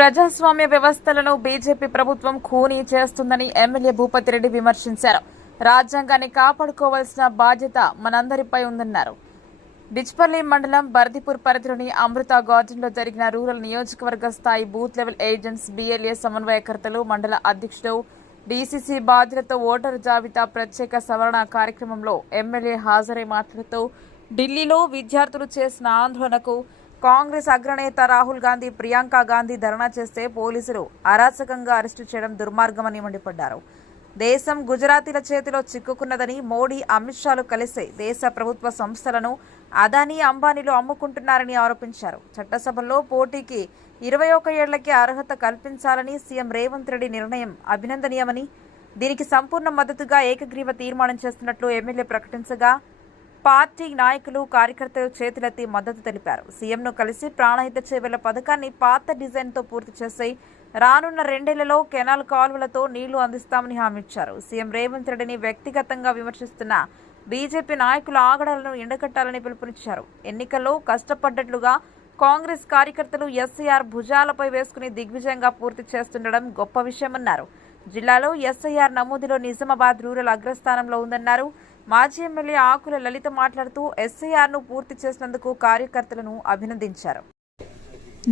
ప్రజాస్వామ్య వ్యవస్థలను బీజేపీ ప్రభుత్వం ఖూనీ చేస్తుందని ఎమ్మెల్యే భూపతిరెడ్డి విమర్శించారు. రాజ్యాంగాన్ని కాపాడుకోవాల్సిన బాధ్యత మనందరిపై ఉందన్నారు. డిచ్పల్లి మండలం బర్దిపూర్ పరిధిలోని అమృత గార్డెన్లో జరిగిన రూరల్ నియోజకవర్గ స్థాయి బూత్ లెవెల్ ఏజెంట్స్, బీఎల్ఏ సమన్వయకర్తలు, మండల అధ్యక్షుడు, డీసీసీ బాధ్యులతో ఓటరు జాబితా ప్రత్యేక సవరణ కార్యక్రమంలో ఎమ్మెల్యే హాజరై మాట్లాడుతూ ఢిల్లీలో విద్యార్థులు చేసిన ఆందోళనకు కాంగ్రెస్ అగ్రనేత రాహుల్ గాంధీ, ప్రియాంక గాంధీ ధర్నా చేస్తే పోలీసులు అరాచకంగా అరెస్టు చేయడం దుర్మార్గమని మండిపడ్డారు. దేశం గుజరాతీల చేతిలో చిక్కుకున్నదని, మోడీ, అమిత్ షాలు కలిసి దేశ ప్రభుత్వ సంస్థలను అదానీ, అంబానీలు అమ్ముకుంటున్నారని ఆరోపించారు. చట్టసభల్లో పోటీకి 21 ఏళ్లకే అర్హత కల్పించాలని సీఎం రేవంత్ రెడ్డి నిర్ణయం అభినందనీయమని, దీనికి సంపూర్ణ మద్దతుగా ఏకగ్రీవ తీర్మానం చేస్తున్నట్లు ఎమ్మెల్యే ప్రకటించగా పార్టీ నాయకులు, కార్యకర్తలు చేతులెత్తి మద్దతు తెలిపారు. సీఎంను కలిసి ప్రాణహిత చేవేళ్ల పథకాన్ని పాత డిజైన్తో పూర్తి చేసి రానున్న 2 ఏళ్లలో కెనాల్ కాలువలతో నీళ్లు అందిస్తామని హామీ ఇచ్చారు. సీఎం రేవంత్ రెడ్డిని వ్యక్తిగతంగా విమర్శిస్తున్న బీజేపీ నాయకుల ఆగడాలను ఎండగట్టాలని పిలుపునిచ్చారు. ఎన్నికల్లో కష్టపడ్డట్లుగా కాంగ్రెస్ కార్యకర్తలు ఎస్ఐఆర్ భుజాలపై వేసుకుని దిగ్విజయంగా పూర్తి చేస్తుండడం గొప్ప విషయమన్నారు. జిల్లాలో ఎస్ఐఆర్ నమోదులో నిజామాబాద్ రూరల్ అగ్రస్థానంలో ఉందన్నారు. మాజీ ఎమ్మెల్యే ఆకుల లలిత మాట్లాడుతూ ఎస్ఐఆర్ను పూర్తి చేసినందుకు కార్యకర్తలను అభినందించారు.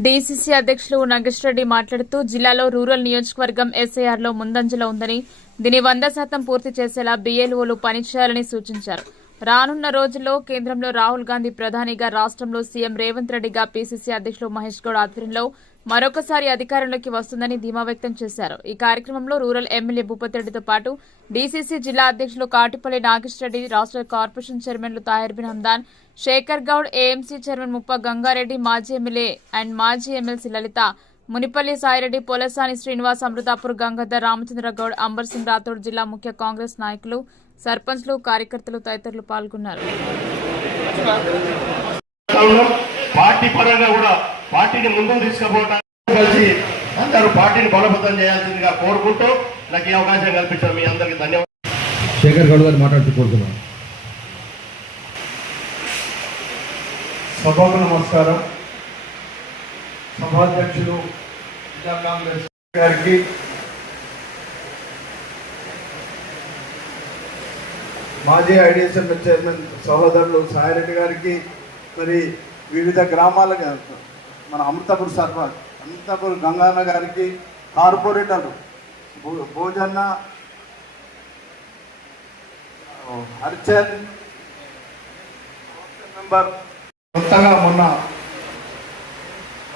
డీసీసీ అధ్యక్షులు నగేశ్రెడ్డి మాట్లాడుతూ జిల్లాలో రూరల్ నియోజకవర్గం ఎస్ఐఆర్లో ముందంజలో ఉందని, దీన్ని 100% పూర్తి చేసేలా బీఎల్ఓలు పనిచేయాలని సూచించారు. రానున్న రోజుల్లో కేంద్రంలో రాహుల్ గాంధీ ప్రధానిగా, రాష్ట్రంలో సీఎం రేవంత్ రెడ్డిగా, పీసీసీ అధ్యక్షులు మహేష్ గౌడ్ ఆధ్వర్యంలో మరొకసారి అధికారంలోకి వస్తుందని ధీమా వ్యక్తం చేశారు. ఈ కార్యక్రమంలో రూరల్ ఎమ్మెల్యే భూపతిరెడ్డితో పాటు డీసీసీ జిల్లా అధ్యక్షులు కాటిపల్లి నాగేశ్రెడ్డి, రాష్ట్ర కార్పొరేషన్ చైర్మన్లు తాహిర్ బిన్ హందాన్, శేఖర్ గౌడ్, ఏఎంసీ చైర్మన్ ముప్ప గంగారెడ్డి, మాజీ ఎమ్మెల్యే అండ్ మాజీ ఎమ్మెల్సీ లలిత, మునిపల్లి సాయిరెడ్డి, పోలసాని శ్రీనివాస్, అమృతాపూర్ గంగాధర్, రామచంద్ర గౌడ్, అంబర్ సింగ్ రాథోడ్, జిల్లా ముఖ్య కాంగ్రెస్ నాయకులు, సర్పంచ్లు, కార్యకర్తలు తదితరులు పాల్గొన్నారు. పార్టీ పరంగా కూడా పార్టీని ముందుకు తీసుకుపోవడానికి కలిసి అందరూ పార్టీని బలోపేతం చేయాల్సిందిగా కోరుకుంటూ నాకు ఈ అవకాశం కల్పించారు. మీ అందరికీ ధన్యవాదాలు. శేఖర్ గౌడ్ గారు మాట్లాడుతూ కోరుతున్నాను. సభకు నమస్కారం. సభాధ్యక్షులు జిల్లా కాంగ్రెస్ గారికి, మాజీ ఐడిఎస్ఎం చైర్మన్ సహోదరులు సాయిరెడ్డి గారికి, మరి వివిధ గ్రామాల మన అమృతాపూర్ సర్పంచ్ అమృతాపూర్ గంగాన్న గారికి, కార్పొరేటర్లు భోజన్న, హరిచంద్ మెంబర్, కొత్తగా మొన్న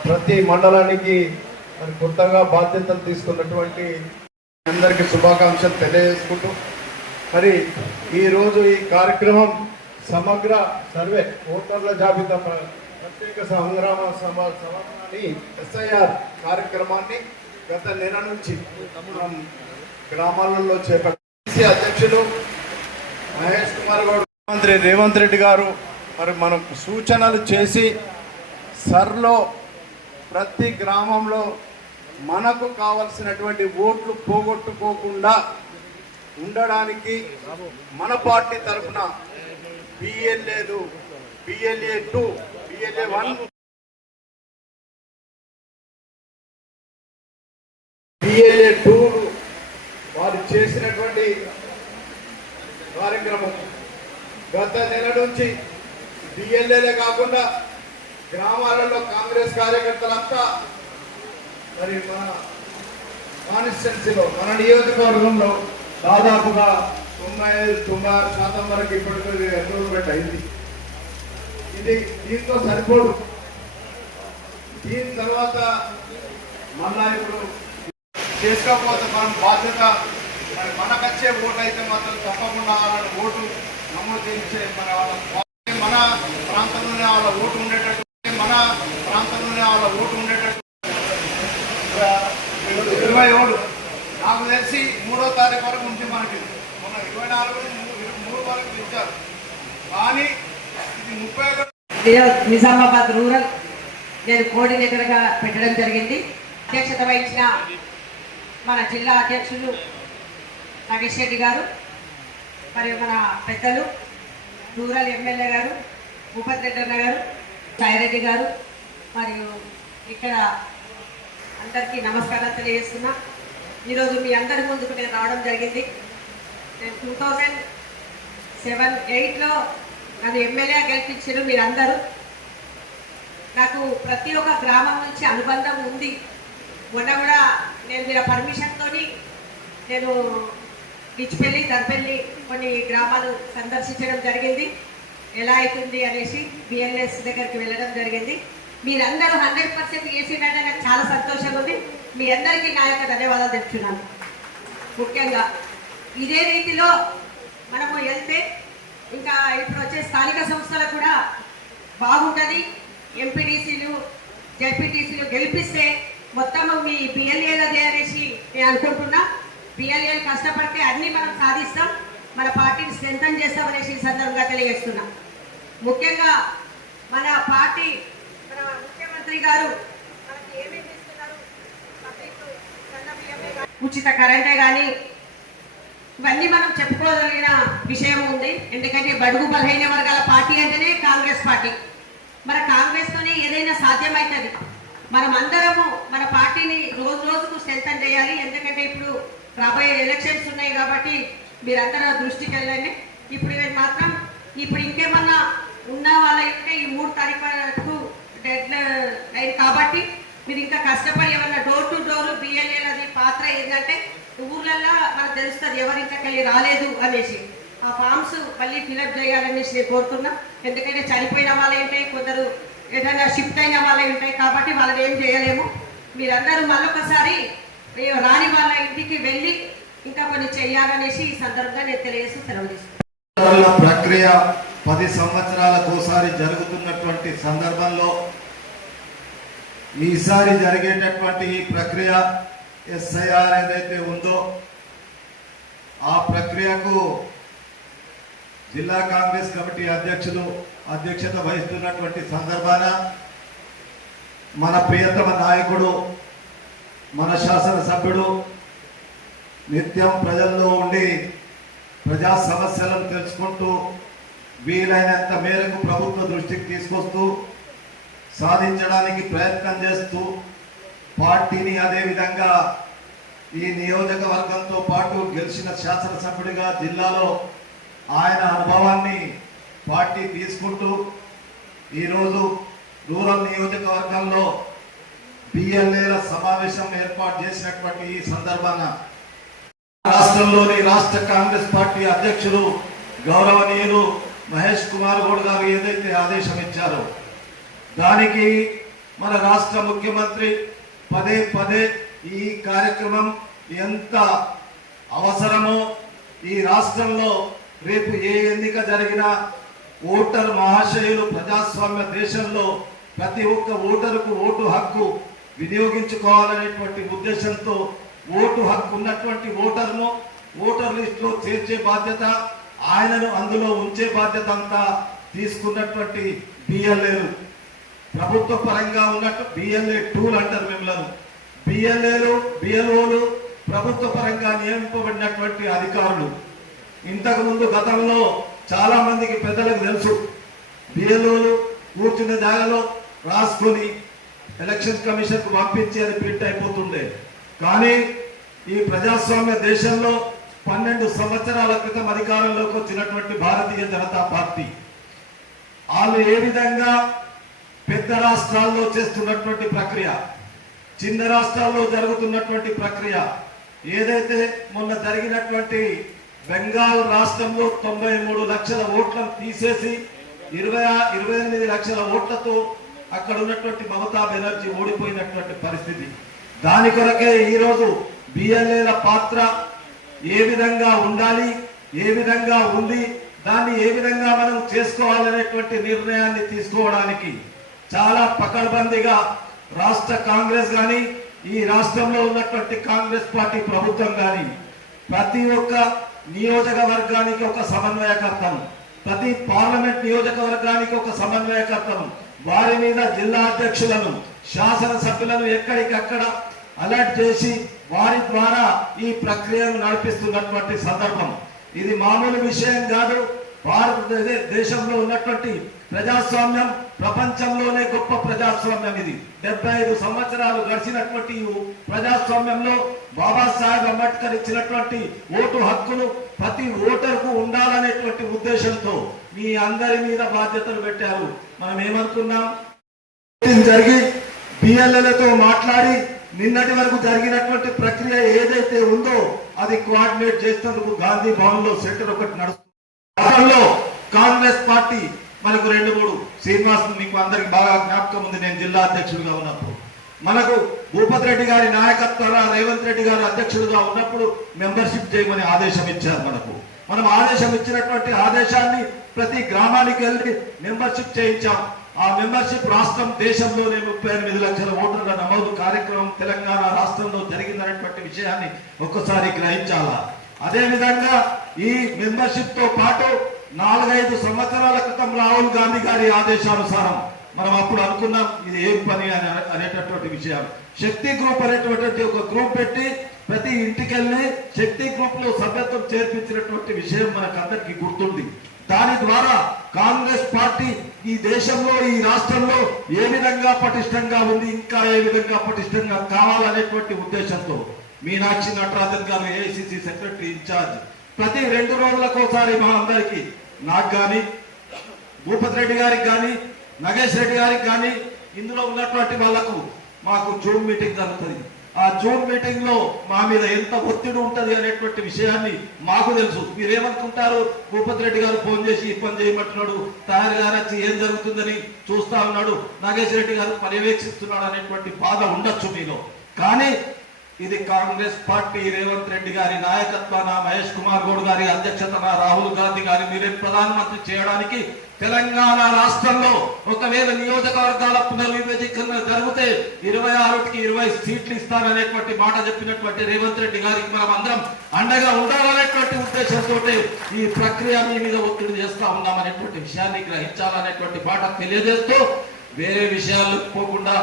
ప్రతి మండలానికి మరి కొత్తగా బాధ్యతలు తీసుకున్నటువంటి అందరికీ శుభాకాంక్షలు తెలియజేసుకుంటూ, మరి ఈరోజు ఈ కార్యక్రమం సమగ్ర సర్వే ఓటర్ల జాబితా ప్రత్యేక సంగ్రామ సవరణని ఎస్ఐఆర్ కార్యక్రమాన్ని గత నెల నుంచి మనం గ్రామాలలో చేపట్టారు. అధ్యక్షులు మహేష్ కుమార్ గౌడ్, ముఖ్యమంత్రి రేవంత్ రెడ్డి గారు మరి మనకు సూచనలు చేసి సర్లో ప్రతి గ్రామంలో మనకు కావలసినటువంటి ఓట్లు పోగొట్టుకోకుండా ఉండడానికి మన పార్టీ తరఫున BLA-లు, BLA-2, BLA-1, BLA-2 వారు చేసినటువంటి కార్యక్రమం గత నెల నుంచి BLA-లే కాకుండా గ్రామాలలో కాంగ్రెస్ కార్యకర్తలంతా మరి మన కాన్స్టిట్యున్సీలో, మన నియోజకవర్గంలో దాదాపుగా 96% వరకు ఇప్పటికీ ఎన్రోల్మెంట్ అయింది. ఇది దీంతో సరిపోదు. దీని తర్వాత మళ్ళా ఇప్పుడు చేసుకోకపోతే మనం బాధ్యత, మరి మనకొచ్చే ఓటు అయితే మాత్రం తప్పకుండా వాళ్ళ ఓటు నమోదు చేయించే మన ప్రాంతంలోనే వాళ్ళ ఓటు ఉండేటట్టు 27 నాకు తెలిసి 3వ తారీఖు వరకు ఉంది. మనకి మన 24 3 వరకు ఇచ్చారు. కానీ ఇది 31 నిజామాబాద్ రూరల్ నేను కోఆర్డినేటర్గా పెట్టడం జరిగింది. అధ్యక్షత వహించిన మన జిల్లా అధ్యక్షులు నాగేష్ రెడ్డి గారు, మరియు మన పెద్దలు రూరల్ ఎమ్మెల్యే గారు భూపతిరెడ్డి గారు, సాయిరెడ్డి గారు, మరియు ఇక్కడ అందరికీ నమస్కారాలు తెలియజేస్తున్నా. ఈరోజు మీ అందరి ముందుకు నేను రావడం జరిగింది. నేను 2007-8లో నన్ను ఎమ్మెల్యే గెలిపించారు మీరందరూ. నాకు ప్రతి ఒక్క గ్రామం నుంచి అనుబంధం ఉంది. మొన్న కూడా నేను మీరు పర్మిషన్తో నేను గిచ్చిపల్లి, దర్పల్లి కొన్ని గ్రామాలు సందర్శించడం జరిగింది. ఎలా అవుతుంది అనేసి బిఎల్ఎస్ దగ్గరికి వెళ్ళడం జరిగింది. మీరందరూ 100% చేసిందంటే నాకు చాలా సంతోషంగా ఉంది. మీ అందరికీ నా యొక్క ధన్యవాదాలు తెలుపుతున్నాను. ముఖ్యంగా ఇదే రీతిలో మనము వెళ్తే ఇంకా ఇప్పుడు వచ్చే స్థానిక సంస్థలకు కూడా బాగుంటుంది. ఎంపీటీసీలు, జెడ్పీటీసీలు గెలిపిస్తే మొత్తము మీ బిఎల్ఏలదే అనేసి నేను అనుకుంటున్నా. బిఎల్ఏలు కష్టపడితే అన్నీ మనం సాధిస్తాం, మన పార్టీని స్ట్రెంథన్ చేస్తామనేసి ఈ సందర్భంగా తెలియజేస్తున్నాం. ముఖ్యంగా మన పార్టీ, మన ముఖ్యమంత్రి గారు మనకి ఏమేమి ఇస్తున్నారు, ఉచిత కరెంటే కానీ ఇవన్నీ మనం చెప్పుకోగలిగిన విషయం ఉంది. ఎందుకంటే బడుగు బలహీన వర్గాల పార్టీ అంటేనే కాంగ్రెస్ పార్టీ. మన కాంగ్రెస్తోనే ఏదైనా సాధ్యమవుతుంది. మనం అందరము మన పార్టీని రోజు రోజుకు స్ట్రెంథన్ చేయాలి. ఎందుకంటే ఇప్పుడు రాబోయే ఎలక్షన్స్ ఉన్నాయి కాబట్టి మీరందరూ దృష్టికి వెళ్ళండి. ఇప్పుడు మాత్రం ఇప్పుడు ఇంకేమన్నా ఉన్న వాళ్ళంటే ఈ 3 తారీఖు వరకు డెడ్ లైన్ కాబట్టి మీరు ఇంకా కష్టపడి ఏమన్నా డోర్ టు డోర్ బిఎల్ఏలది పాత్ర ఏంటంటే ఊర్లలో మనకు తెలుస్తుంది ఎవరి ఇంటికి రాలేదు అనేసి. ఆ ఫామ్స్ మళ్ళీ ఫిలప్ చేయాలనేసి నేను కోరుతున్నా. ఎందుకంటే చనిపోయిన వాళ్ళే ఉంటాయి, కొందరు ఏదైనా షిఫ్ట్ అయిన వాళ్ళే ఉంటాయి కాబట్టి వాళ్ళని ఏం చేయలేము. మీరందరూ మళ్ళొకసారి రాని వాళ్ళ ఇంటికి వెళ్ళి ఇంకా కొన్ని చెయ్యాలనేసి ఈ సందర్భంగా నేను తెలియజేస్తూ సెలవు తీసుకున్నాను. ప్రక్రియ 10 సంవత్సరాలకు ఒకసారి జరుగుతున్నటువంటి సందర్భంలో ఈసారి జరిగేటటువంటి ఈ ప్రక్రియ ఎస్ఐఆర్ ఏదైతే ఉందో ఆ ప్రక్రియకు జిల్లా కాంగ్రెస్ కమిటీ అధ్యక్షత వహిస్తున్నటువంటి సందర్భాన మన ప్రియతమ నాయకుడు, మన శాసనసభ్యుడు నిత్యం ప్రజల్లో ఉండి ప్రజా సమస్యలను తెలుసుకుంటూ వీలైనంత మేరకు ప్రభుత్వ దృష్టికి తీసుకొస్తూ సాధించడానికి ప్రయత్నం చేస్తూ పార్టీని అదేవిధంగా ఈ నియోజకవర్గంతో పాటు గెలిచిన శాసనసభ్యుడిగా జిల్లాలో ఆయన అనుభవాన్ని పార్టీ తీసుకుంటూ ఈరోజు రూరల్ నియోజకవర్గంలో బిఎల్ఏల సమావేశం ఏర్పాటు చేసినటువంటి ఈ సందర్భాన రాష్ట్రంలోని రాష్ట్ర కాంగ్రెస్ పార్టీ అధ్యక్షులు గౌరవనీయులు మహేష్ కుమార్ గౌడ్ గారు ఏదైతే ఆదేశం ఇచ్చారో దానికి మన రాష్ట్ర ముఖ్యమంత్రి పదే ఈ కార్యక్రమం ఎంత అవసరమో, ఈ రాష్ట్రంలో రేపు ఏ ఎన్నిక జరిగినా ఓటర్ మహాశయులు ప్రజాస్వామ్య దేశంలో ప్రతి ఒక్క ఓటరుకు ఓటు హక్కు వినియోగించుకోవాలనేటువంటి ఉద్దేశంతో ఓటు హక్కు ఉన్నటువంటి ఓటర్ను ఓటర్ లిస్టులో చేర్చే బాధ్యత, ఆయనను అందులో ఉంచే బాధ్యత అంతా తీసుకున్నటువంటి బిఎల్ఏలు, ప్రభుత్వ పరంగా ఉన్నట్టు బిఎల్ఏ టూల్ అంటారు మిమ్మల్ని. బిఎల్ఓలు ప్రభుత్వ పరంగా నియమింపబడినటువంటి అధికారులు. ఇంతకు ముందు గతంలో చాలా మందికి పెద్దలకు తెలుసు, బిఎల్ఓలు కూర్చున్న జాగాలో రాసుకొని ఎలక్షన్ కమిషన్ కు పంపించి అది ప్రింట్ అయిపోతుండే. కానీ ఈ ప్రజాస్వామ్య దేశంలో 12 సంవత్సరాల క్రితం అధికారంలోకి వచ్చినటువంటి భారతీయ జనతా పార్టీ వాళ్ళు ఏ విధంగా పెద్ద రాష్ట్రాల్లో చేస్తున్నటువంటి ప్రక్రియ, చిన్న రాష్ట్రాల్లో జరుగుతున్నటువంటి ప్రక్రియ, ఏదైతే మొన్న జరిగినటువంటి బెంగాల్ రాష్ట్రంలో 93 లక్షల ఓట్లను తీసేసి 28 లక్షల ఓట్లతో అక్కడ ఉన్నటువంటి మమతా బెనర్జీ ఓడిపోయినటువంటి పరిస్థితి. దాని కొరకే ఈరోజు బిఎల్ఏల పాత్ర ఏ విధంగా ఉండాలి, ఏ విధంగా ఉంది, దాన్ని ఏ విధంగా మనం చేసుకోవాలనేటువంటి నిర్ణయాన్ని తీసుకోవడానికి చాలా పకడ్బందీగా రాష్ట్ర కాంగ్రెస్ కానీ ఈ రాష్ట్రంలో ఉన్నటువంటి కాంగ్రెస్ పార్టీ ప్రభుత్వం కానీ ప్రతి ఒక్క నియోజకవర్గానికి ఒక సమన్వయకర్తను, ప్రతి పార్లమెంట్ నియోజకవర్గానికి ఒక సమన్వయకర్తను, వారి మీద జిల్లా అధ్యక్షులను, శాసనసభ్యులను ఎక్కడికక్కడ అలర్ట్ చేసి వారి ద్వారా ఈ ప్రక్రియను నడిపిస్తున్నటువంటి సందర్భం. ఇది మామూలు విషయం కాదు. భారతదేశంలో ఉన్నటువంటి ప్రజాస్వామ్యం ప్రపంచంలోనే గొప్ప ప్రజాస్వామ్యం ఇది. 75 సంవత్సరాలు గడిచినటువంటి ప్రజాస్వామ్యంలో బాబాసాహెబ్ అంబేద్కర్ ఇచ్చినటువంటి ఓటు హక్కును ప్రతి ఓటర్కు ఉండాలనేటువంటి ఉద్దేశంతో మీ అందరి మీద బాధ్యతలు పెట్టారు. మనం ఏమనుకున్నాం, జరిగి బిఎల్ఏలతో మాట్లాడి నిన్నటి వరకు జరిగినటువంటి ప్రక్రియ ఏదైతే ఉందో అది కోఆర్డినేట్ చేసేందుకు గాంధీ భవన్ లో సెంటర్ ఒకటి నడుస్తుంది. గతంలో కాంగ్రెస్ పార్టీ మనకు 2-3 శ్రీనివాస్ మీకు అందరికి బాగా జ్ఞాపకం ఉంది. నేను జిల్లా అధ్యక్షుడిగా ఉన్నప్పుడు మనకు భూపతి రెడ్డి గారి నాయకత్వాన రేవంత్ రెడ్డి గారు అధ్యక్షుడిగా ఉన్నప్పుడు మెంబర్షిప్ చేయమని ఆదేశం ఇచ్చారు. మనం ఆదేశం ఇచ్చినటువంటి ఆదేశాన్ని ప్రతి గ్రామానికి వెళ్ళి మెంబర్షిప్ చేయించాం. ఆ మెంబర్షిప్ రాష్ట్రం దేశంలోనే 38 లక్షల ఓటర్ల నమోదు కార్యక్రమం తెలంగాణ రాష్ట్రంలో జరిగిందనేటువంటి విషయాన్ని ఒక్కసారి గ్రహించాలా. అదే విధంగా ఈ మెంబర్షిప్ తో పాటు 4-5 సంవత్సరాల క్రితం రాహుల్ గాంధీ గారి ఆదేశానుసారం మనం అప్పుడు అనుకున్నాం ఇది ఏం పని అనేటటువంటి విషయం. శక్తి గ్రూప్ అనేటువంటి ఒక గ్రూప్ పెట్టి ప్రతి ఇంటికి వెళ్ళి శక్తి గ్రూప్ లో సభ్యత్వం చేర్పించినటువంటి విషయం మనకు అందరికీ గుర్తుంది. దాని ద్వారా కాంగ్రెస్ పార్టీ ఈ దేశంలో ఈ రాష్ట్రంలో ఏ విధంగా పటిష్టంగా ఉంది, ఇంకా ఏ విధంగా పటిష్టంగా కావాలనేటువంటి ఉద్దేశంతో మీనాక్షి నటరాజన్ గారు ఏఐసిసి సెక్రటరీ ఇన్ఛార్జ్ ప్రతి 2 రోజులకోసారి మా అందరికి, నాకు కానీ భూపతి రెడ్డి గారికి కానీ నగేష్ రెడ్డి గారికి కానీ ఇందులో ఉన్నటువంటి వాళ్లకు మాకు జూమ్ మీటింగ్ జరుగుతుంది. ఆ జూమ్ మీటింగ్ లో మా మీద ఎంత ఒత్తిడి ఉంటది అనేటువంటి విషయాన్ని మాకు తెలుసు. మీరేమనుకుంటారు, భూపతి రెడ్డి గారు ఫోన్ చేసి ఈ పని చేయమంటున్నాడు, తయారు గారు వచ్చి ఏం జరుగుతుందని చూస్తా ఉన్నాడు, నాగేశ్వర రెడ్డి గారు పర్యవేక్షిస్తున్నాడు అనేటువంటి బాధ ఉండొచ్చు మీలో. కానీ ఇది కాంగ్రెస్ పార్టీ రేవంత్ రెడ్డి గారి నాయకత్వాన, మహేష్ కుమార్ గౌడ్ గారి అధ్యక్షతన, రాహుల్ గాంధీ గారి మీరే ప్రధానమంత్రి చేయడానికి తెలంగాణ రాష్ట్రంలో ఒకవేళ నియోజకవర్గాల పునర్విభజన జరిగితే 26కి 20 సీట్లు ఇస్తారనేటువంటి మాట చెప్పినటువంటి రేవంత్ రెడ్డి గారికి మనం అందరం అండగా ఉండాలనేటువంటి ఉద్దేశంతో ఈ ప్రక్రియ మీద ఒత్తిడి చేస్తా ఉన్నామనేటువంటి విషయాన్ని గ్రహించాలనేటువంటి మాట తెలియజేస్తూ వేరే విషయాలు పోకుండా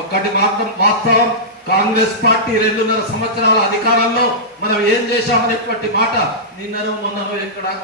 ఒక్కటి మాత్రం వాస్తవం, కాంగ్రెస్ పార్టీ 2.5 సంవత్సరాల అధికారంలో మనం ఏం చేశామనేటువంటి మాట నిన్నను మొన్నను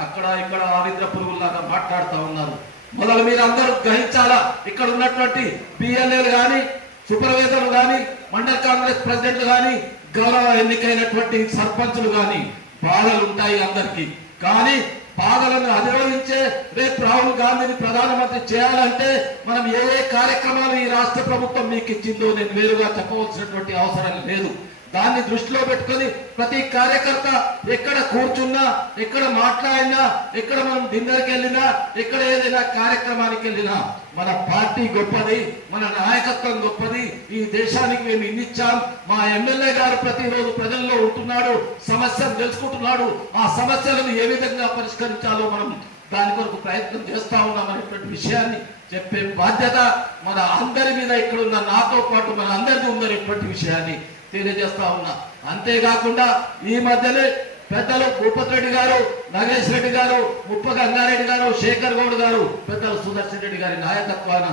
అక్కడ ఆరిద్ర పురుగులాగా మాట్లాడుతూ ఉన్నారు. మొదలు మీరు అందరూ గ్రహించాలా, ఇక్కడ ఉన్నటువంటి బిఎల్ఏలు కానీ సూపర్వైజర్లు కానీ మండల కాంగ్రెస్ ప్రెసిడెంట్లు కానీ గౌరవ ఎన్నికైనటువంటి సర్పంచులు కానీ బాధలు ఉంటాయి అందరికీ. కానీ బాధలను అధిరోహించే రేపు రాహుల్ గాంధీని ప్రధానమంత్రి చేయాలంటే మనం ఏ కార్యక్రమాలు ఈ రాష్ట్ర ప్రభుత్వం మీకు ఇచ్చిందో నేను వేరుగా చెప్పవలసినటువంటి అవసరం లేదు. దాన్ని దృష్టిలో పెట్టుకొని ప్రతి కార్యకర్త ఎక్కడ కూర్చున్నా, ఎక్కడ మాట్లాడినా, ఎక్కడ మనం డిన్నర్కి వెళ్ళినా, ఎక్కడ ఏదైనా కార్యక్రమానికి వెళ్ళినా మన పార్టీ గొప్పది, మన నాయకత్వం గొప్పది, ఈ దేశానికి మేము ఇన్నిచ్చాం, మా ఎమ్మెల్యే గారు ప్రతిరోజు ప్రజల్లో ఉంటున్నాడు, సమస్యలు తెలుసుకుంటున్నాడు, ఆ సమస్యలను ఏ విధంగా పరిష్కరించాలో మనం దాని కొరకు ప్రయత్నం చేస్తా ఉన్నాం అనేటువంటి విషయాన్ని చెప్పే బాధ్యత మన అందరి మీద ఇక్కడ ఉన్న నాతో పాటు మన అందరికీ ఉందనేటువంటి విషయాన్ని తెలియజేస్తా ఉన్నా. అంతేకాకుండా ఈ మధ్యనే పెద్దలు భూపతి రెడ్డి గారు, నగేష్ రెడ్డి గారు, ముప్ప గంగారెడ్డి గారు, శేఖర్ గౌడ్ గారు, పెద్దలు సుదర్శన్ రెడ్డి గారి నాయకత్వాన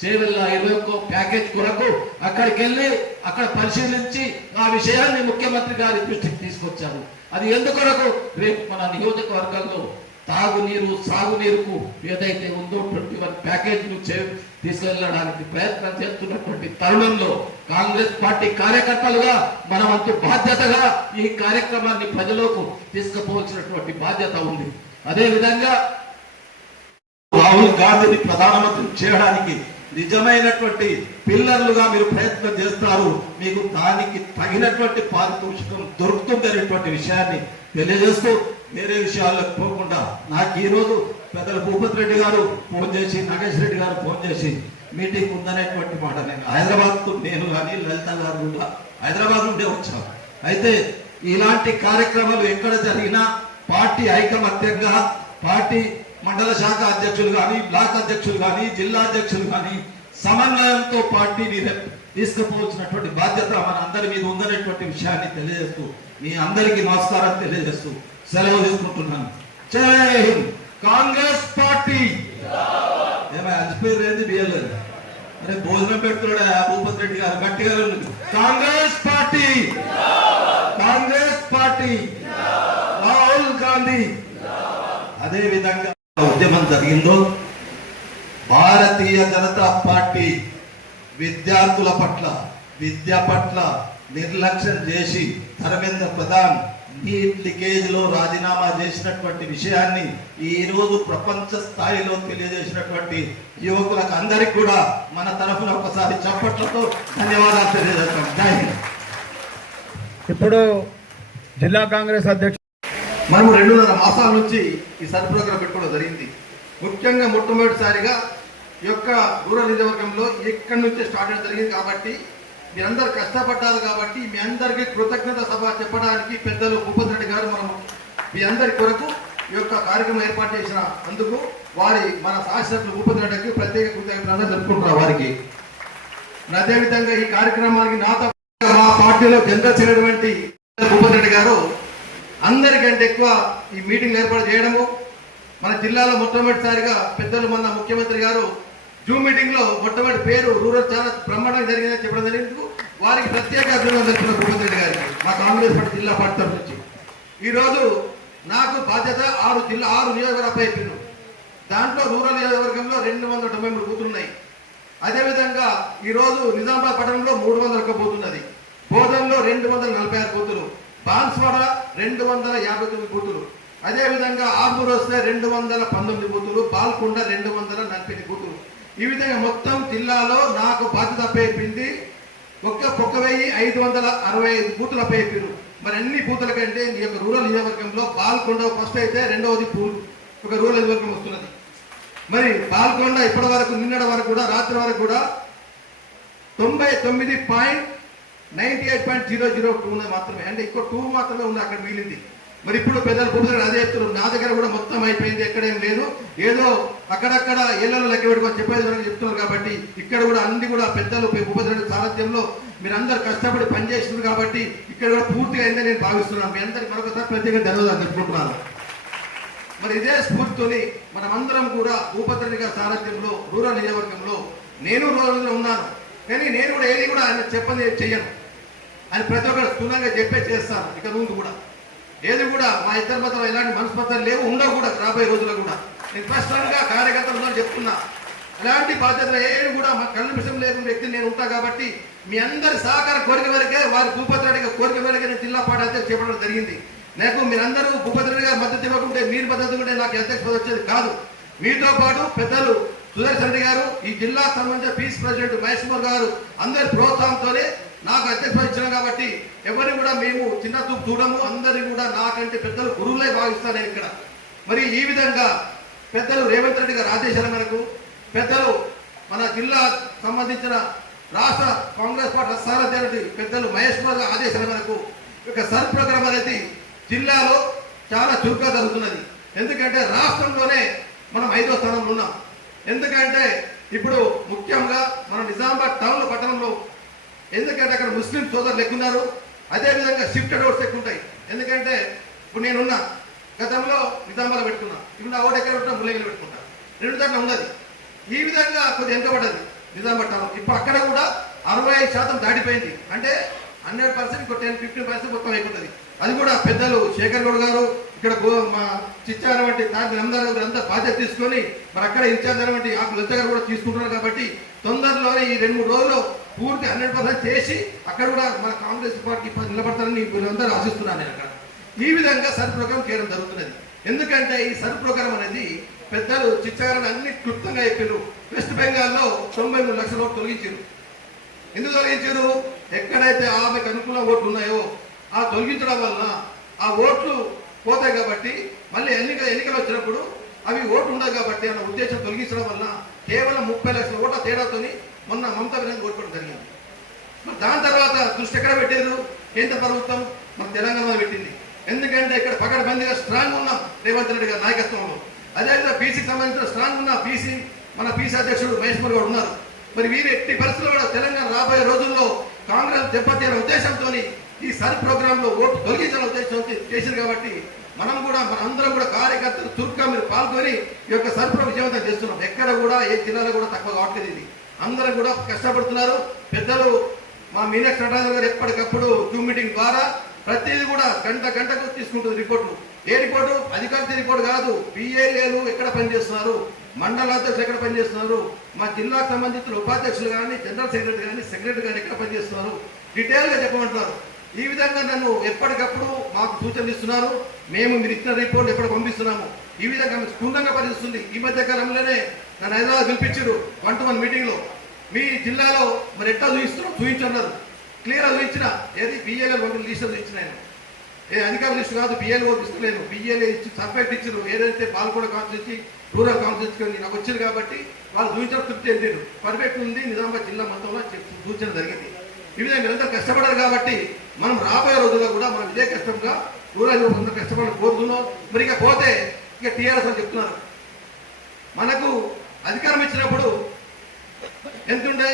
చేవెళ్ళ 21 ప్యాకేజ్ కొరకు అక్కడికి వెళ్ళి అక్కడ పరిశీలించి ఆ విషయాన్ని ముఖ్యమంత్రి గారి దృష్టికి తీసుకొచ్చారు. అది ఎందుకొరకు రేపు మన నియోజకవర్గంలో తాగునీరు సాగునీరుకు ఏదైతే ఉందో 21 ప్యాకేజ్ తీసుకెళ్లడానికి ప్రయత్నం చేస్తున్నటువంటి తరుణంలో కాంగ్రెస్ పార్టీ కార్యకర్తలుగా మనమంతు బాధ్యతగా ఈ కార్యక్రమాన్ని ప్రజలకు తీసుకుపోవాల్సినటువంటి బాధ్యత ఉంది. అదే విధంగా రాహుల్ గాంధీని ప్రధానమంత్రి చేయడానికి నిజమైనటువంటి పిల్లర్లుగా మీరు ప్రయత్నం చేస్తారు, మీకు దానికి తగినటువంటి పారితోషికం దొరుకుతుంది అనేటువంటి విషయాన్ని తెలియజేస్తూ వేరే విషయాలకు పోకుండా నాకు ఈ రోజు పెద్దలు భూపతి రెడ్డి గారు ఫోన్ చేసి, నగేష్ రెడ్డి గారు ఫోన్ చేసి మీటింగ్ ఉందనేటువంటి మాట, నేను హైదరాబాద్ నేను కానీ లలిత గారు కూడా హైదరాబాద్ నుండే వచ్చాను. అయితే ఇలాంటి కార్యక్రమాలు ఎక్కడ జరిగినా పార్టీ ఐకమత్యంగా పార్టీ మండల శాఖ అధ్యక్షులు కానీ, బ్లాక్ అధ్యక్షులు కానీ, జిల్లా అధ్యక్షులు కానీ సమన్వయంతో పార్టీని తీసుకుపోవాల్సినటువంటి బాధ్యత మన అందరి మీద ఉందనేటువంటి విషయాన్ని తెలియజేస్తూ మీ అందరికీ నమస్కారం తెలియజేస్తూ సెలవు తీసుకుంటున్నాను. జై హింద్. కాంగ్రెస్ పార్టీ ఏమైనా అజిపేరు ఏంది బియ్యలు అరే భోజనం పెడుతున్నాడా భూపతి రెడ్డి గారు గట్టిగా కాంగ్రెస్ పార్టీ, కాంగ్రెస్ పార్టీ, రాహుల్ గాంధీ. అదే విధంగా ఉద్యమం జరిగిందో భారతీయ జనతా పార్టీ విద్యార్థుల పట్ల విద్య పట్ల నిర్లక్ష్యం చేసి ధర్మేంద్ర ప్రధాన్ నీట్ లీకేజ్లో రాజీనామా చేసినటువంటి విషయాన్ని ఈ రోజు ప్రపంచ స్థాయిలో తెలియజేసినటువంటి యువకులకు అందరికి కూడా మన తరఫున ఒకసారి చప్పట్లతో ధన్యవాదాలు తెలియజేస్తాం. జై హింద్. ఇప్పుడు జిల్లా కాంగ్రెస్ అధ్యక్షుడు మనము 2.5 మాసాల నుంచి ఈ సర్ ప్రోగ్రాం పెట్టుకోవడం జరిగింది. ముఖ్యంగా మొట్టమొదటిసారిగా ఈ యొక్క రూరల్ నియోజకవర్గంలో ఇక్కడి నుంచే స్టార్ట్ చేయడం జరిగింది. కాబట్టి మీ అందరు కష్టపడ్డారు కాబట్టి మీ అందరికీ కృతజ్ఞత సభ చెప్పడానికి పెద్దలు భూపతి రెడ్డి గారు మనం మీ అందరి కొరకు ఈ యొక్క కార్యక్రమం ఏర్పాటు చేసిన అందుకు మన శాసనసభ్యులు భూపతి రెడ్డికి ప్రత్యేక కృతజ్ఞతలు జరుపుకుంటున్నారు వారికి. అదేవిధంగా ఈ కార్యక్రమానికి నాతో మా పార్టీలో జనరల్ సెక్రటరీ భూపతి రెడ్డి గారు అందరికంటే ఎక్కువ ఈ మీటింగ్ ఏర్పాటు చేయడము, మన జిల్లాలో మొట్టమొదటిసారిగా పెద్దలు మన ముఖ్యమంత్రి గారు జూమ్ మీటింగ్ లో మొట్టమొదటి పేరు రూరల్ చాలా బ్రహ్మాండంగా జరిగిందని చెప్పడం జరిగింది. వారికి ప్రత్యేక అభినందనలు తెలుపుతున్న భూపతి రెడ్డి గారికి మా కాంగ్రెస్ పార్టీ జిల్లా పార్టీ తరఫు నుంచి. ఈరోజు నాకు బాధ్యత 6 నియోజకవర్గాలపై అయిపోయింది. దాంట్లో రూరల్ నియోజకవర్గంలో 293 బూతులు ఉన్నాయి. అదేవిధంగా ఈరోజు నిజామాబాద్ పట్టణంలో 301 బూత్ ఉన్నది, బోధన్లో 246 బూతులు, బాన్స్వాడ 259 బూతులు, అదేవిధంగా ఆర్మూర్ వస్తే 219 బూతులు, పాల్కొండ 248 బూతులు. ఈ విధంగా మొత్తం జిల్లాలో నాకు బాధ్యత అప్పయింది 1565 బూతులు అప్పయిపోయారు. మరి అన్ని బూతుల కంటే ఈ యొక్క రూరల్ నియోజకవర్గంలో పాల్కొండ ఫస్ట్ అయితే రెండవది ఒక రూరల్ నియోజకవర్గం వస్తున్నది. మరి పాల్కొండ ఇప్పటి వరకు నిన్నటి వరకు కూడా రాత్రి వరకు కూడా 99.98.002 మాత్రమే, అంటే ఇంకో 2 మాత్రమే ఉంది అక్కడ మిగిలింది. మరి ఇప్పుడు పెద్దలు భూపతి అదే చెప్తున్నారు, నా దగ్గర కూడా మొత్తం అయిపోయింది, ఎక్కడేం లేదు, ఏదో అక్కడక్కడ ఏళ్ళలో లెక్క పెట్టుకొని చెప్పేది చెప్తున్నారు. కాబట్టి ఇక్కడ కూడా అన్ని కూడా పెద్దలు భూపతి రెడ్డి సారథ్యంలో మీరందరూ కష్టపడి పనిచేస్తున్నారు కాబట్టి ఇక్కడ కూడా పూర్తిగా అయిందని నేను భావిస్తున్నాను. మీ అందరికి మరొకసారి ప్రత్యేక ధన్యవాదాలు చెప్పుకుంటున్నాను. మరి ఇదే స్ఫూర్తితోని మనమందరం కూడా భూపతి రెడ్డి గారి సారథ్యంలో రూరల్ నియోజకవర్గంలో నేను రూరల్గా ఉన్నాను, కానీ నేను కూడా ఏది కూడా ఆయన చెప్పని చెయ్యను, ఆయన ప్రతి ఒక్కరు స్థూలంగా చెప్పే చేస్తాను. ఇక ముందు కూడా ఏది కూడా మా ఇద్దరి మధ్యలో ఎలాంటి మనస్పర్ధలు లేవు, ఉండవు కూడా రాబోయే రోజుల్లో కూడా. నేను స్పష్టంగా కార్యకర్తలు చెప్తున్నా, ఎలాంటి బాధ్యతలు ఏడు కూడా మా కళ్ళు విషయం లేని వ్యక్తిని నేను ఉంటా. కాబట్టి మీ అందరి సహకార కోరిక మేరకే వారి భూపతి రెడ్డి గారి కోరిక మేరకే నేను జిల్లా పార్టీ అధ్యక్షుడు చెప్పడం జరిగింది. నాకు మీరందరూ భూపతి రెడ్డి గారు మద్దతు ఇవ్వకుంటే మీరు మద్దతు ఉంటే నాకు అధ్యక్ష పదవి వచ్చేది కాదు. మీతో పాటు పెద్దలు సుదర్శన్ రెడ్డి గారు, ఈ జిల్లా సంబంధించిన పీస్ ప్రెసిడెంట్ మహేష్ కుమార్ గారు అందరి ప్రోత్సాహంతోనే నాకు అధ్యక్ష ఇచ్చాను. కాబట్టి ఎవరిని కూడా మేము చిన్న చూపు చూడము, అందరినీ కూడా నాకంటే పెద్దలు గురువులే భావిస్తాను ఇక్కడ. మరి ఈ విధంగా పెద్దలు రేవంత్ రెడ్డి గారు ఆదేశాల మేరకు పెద్దలు మన జిల్లా సంబంధించిన రాష్ట్ర కాంగ్రెస్ పార్టీ సారథ్యానికి పెద్దలు మహేష్ కుమార్ గారి ఆదేశాల మేరకు ఒక సర్ ప్రోగ్రాం అనేది జిల్లాలో చాలా చురుగ్గా జరుగుతున్నది. ఎందుకంటే రాష్ట్రంలోనే మనం 5వ స్థానంలో ఉన్నాం. ఎందుకంటే ఇప్పుడు ముఖ్యంగా మన నిజామాబాద్ టౌన్ పట్టణంలో, ఎందుకంటే అక్కడ ముస్లిం సోదరులు ఎక్కువ ఉన్నారు, అదేవిధంగా షిఫ్టెడ్ ఓట్స్ ఎక్కువ ఉంటాయి. ఎందుకంటే ఇప్పుడు నేనున్నా గతంలో నిజామాబాద్ పెట్టుకున్నా, ఇప్పుడు నా ఓటు ఎక్కడ పెట్టినా ముల్లగిరి పెట్టుకుంటా, 2 దాంట్లో ఉన్నది. ఈ విధంగా కొద్దిగా వెనుకబడ్డది నిజామాబాద్ టౌన్. ఇప్పుడు అక్కడ కూడా 65% దాటిపోయింది, అంటే 100% ఇంకో 10-15% మొత్తం అయిపోతుంది. అది కూడా పెద్దలు శేఖర్ గౌడ్ గారు ఇక్కడ మా చిచ్చార వంటి అందరూ బాధ్యత తీసుకొని మరి అక్కడ ఇన్ఛార్జ్ వంటి లజ్జ గారు కూడా తీసుకుంటున్నారు. కాబట్టి తొందరలోనే ఈ 2-3 రోజుల్లో పూర్తి 100% చేసి అక్కడ కూడా మన కాంగ్రెస్ పార్టీ నిలబడతారని వీళ్ళందరూ ఆశిస్తున్నాను నేను అక్కడ. ఈ విధంగా సర్ ప్రోగ్రాం చేయడం జరుగుతున్నది. ఎందుకంటే ఈ సర్ ప్రోగ్రాం అనేది పెద్దలు చిచ్చారని అన్ని క్లుప్తంగా చెప్పారు. వెస్ట్ బెంగాల్లో 93 లక్షల ఓట్లు తొలగించారు. ఎందుకు తొలగించారు? ఎక్కడైతే ఆమెకు అనుకూల ఓట్లు ఉన్నాయో ఆ తొలగించడం వలన ఆ ఓట్లు పోతాయి. కాబట్టి మళ్ళీ ఎన్నికలు వచ్చినప్పుడు అవి ఓట్లు ఉండవు కాబట్టి అన్న ఉద్దేశం తొలగించడం వలన కేవలం 30 లక్షల ఓట్ల తేడాతోని మొన్న మమతా బెనర్జీ ఓడిపోవడం జరిగింది. మరి దాని తర్వాత దృష్టి ఎక్కడ పెట్టారు? కేంద్ర ప్రభుత్వం మన తెలంగాణలో పెట్టింది. ఎందుకంటే ఇక్కడ పకడ్బందీగా స్ట్రాంగ్ ఉన్నాం రేవంత్ రెడ్డి గారి నాయకత్వంలో. అదేవిధంగా బీసీకి సంబంధించిన స్ట్రాంగ్ ఉన్న మన బీసీ అధ్యక్షుడు మహేష్ కుమార్ గారు ఉన్నారు. మరి వీరు ఎట్టి పరిస్థితుల్లో కూడా తెలంగాణ రాబోయే రోజుల్లో కాంగ్రెస్ దెబ్బతీయన ఉద్దేశంతో ఈ సర్ ప్రోగ్రామ్ లో ఓటు తొలగించాలనే ఉద్దేశం చేశారు. కాబట్టి మనందరం కూడా కార్యకర్తలు చురుగ్గా మీరు పాల్గొని ఈ యొక్క సర్ ప్రోగ్రాం విజయవంతం చేస్తున్నాం. ఎక్కడ కూడా ఏ జిల్లాలో కూడా తక్కువ కావట్లేదు. ఇది అందరూ కూడా కష్టపడుతున్నారు. పెద్దలు మా మీనాక్షి నటరాజన్ గారు ఎప్పటికప్పుడు జూమ్ మీటింగ్ ద్వారా ప్రతిదీ కూడా గంటకు తీసుకుంటుంది రిపోర్టు. ఏ రిపోర్టు? అధికారిక రిపోర్టు కాదు. పిఏలు ఎక్కడ పనిచేస్తున్నారు, మండల అధ్యక్షులు ఎక్కడ పనిచేస్తున్నారు, మా జిల్లాకు సంబంధించిన ఉపాధ్యక్షులు కానీ, జనరల్ సెక్రటరీ కానీ, సెక్రటరీ కానీ ఎక్కడ పనిచేస్తున్నారు, డీటెయిల్గా చెప్పమంటున్నారు. ఈ విధంగా నన్ను ఎప్పటికప్పుడు మాకు సూచనలు ఇస్తున్నారు. మేము మీరు ఇచ్చిన రిపోర్ట్ ఎప్పుడు పంపిస్తున్నాము. ఈ విధంగా క్షుణ్ణంగా పరిస్థితుంది. ఈ మధ్య కాలంలోనే నన్ను హైదరాబాద్ పిలిపించారు 1-to-1 మీటింగ్లో. మీ జిల్లాలో మరి ఎట్లా చూపిస్తున్నాం చూపించన్నారు. క్లియర్గా చూపించిన ఏది బిఏలో లిస్ట్ చూపించిన ఆయన ఏ అధికార లిస్టు కాదు, బిఏలో ఇస్తలేను. బిఏలో ఇచ్చి సబ్జెక్ట్ ఇచ్చారు. ఏదైతే పాల్గొడ కాన్స్టిట్యూన్సీ రూరల్ కాన్స్టిట్యూన్సీ నాకు వచ్చింది కాబట్టి వాళ్ళు చూపించడం తృప్తి చెందారు. పర్ఫెక్ట్ ఉంది. నిజామాబాద్ జిల్లా మొత్తంలో సూచన జరిగింది. ఈ విధంగా మీరందరూ కష్టపడారు కాబట్టి మనం రాబోయే రోజుల్లో కూడా మనం ఇదే కష్టంగా రూరల్ అందరూ కష్టపడాలని కోరుతున్నాం. మరి ఇక పోతే ఇక టీఆర్ఎస్ అని చెప్తున్నారు. మనకు అధికారం ఇచ్చినప్పుడు ఎంతుండే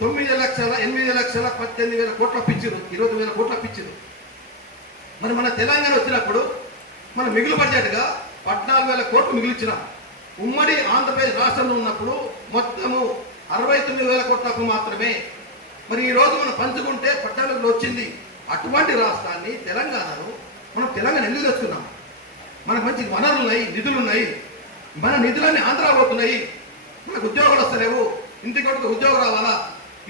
9,08,18,000 కోట్లు అప్పించారు. 20,000 కోట్లు అప్పించారు. మరి మన తెలంగాణ వచ్చినప్పుడు మన మిగులు బడ్జెట్గా 14,000 కోట్లు మిగిలిచ్చినాం. ఉమ్మడి ఆంధ్రప్రదేశ్ రాష్ట్రంలో ఉన్నప్పుడు మొత్తము 69,000 కోట్ల అప్పు మాత్రమే. మరి ఈ రోజు మనం పంచుకుంటే 14,000 వచ్చింది. అటువంటి రాష్ట్రాన్ని తెలంగాణను మనం తెలంగాణ ఎందుకు తెచ్చుకున్నాం? మనకు మంచి వనరులు ఉన్నాయి, నిధులు ఉన్నాయి. మన నిధులన్నీ ఆంధ్ర పోతున్నాయి. మనకు ఉద్యోగాలు వస్తలేవు. ఇంటికి ఒక ఉద్యోగం రావాలా?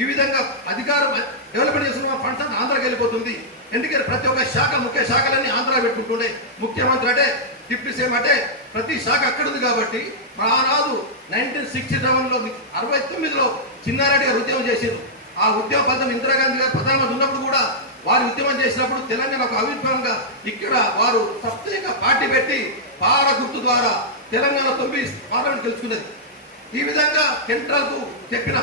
ఈ విధంగా అధికారం డెవలప్మెంట్ చేసుకున్న ఫండ్స్ అంతా ఆంధ్రాకి వెళ్ళిపోతుంది. ఎందుకంటే ప్రతి ఒక్క శాఖ ముఖ్య శాఖలన్నీ ఆంధ్ర పెట్టుకుంటుండే. ముఖ్యమంత్రి అంటే, డిప్యూటీ సీఎం అంటే ప్రతి శాఖ అక్కడ ఉంది కాబట్టి ఆనాడు 1967లో 69లో చిన్నారెడ్డి గారు ఉద్యమం చేశారు. ఆ ఉద్యమ ఫలితం ఇందిరాగాంధీ గారు ప్రధానమంత్రి ఉన్నప్పుడు కూడా వారు ఉద్యమం చేసినప్పుడు తెలంగాణ ఒక ఆవిర్భావంగా ఇక్కడ వారు ప్రత్యేక పార్టీ పెట్టి పాల గుర్తు ద్వారా తెలంగాణ 9 పార్లమెంట్ గెలుచుకున్నది. ఈ విధంగా సెంట్రల్కు చెప్పిన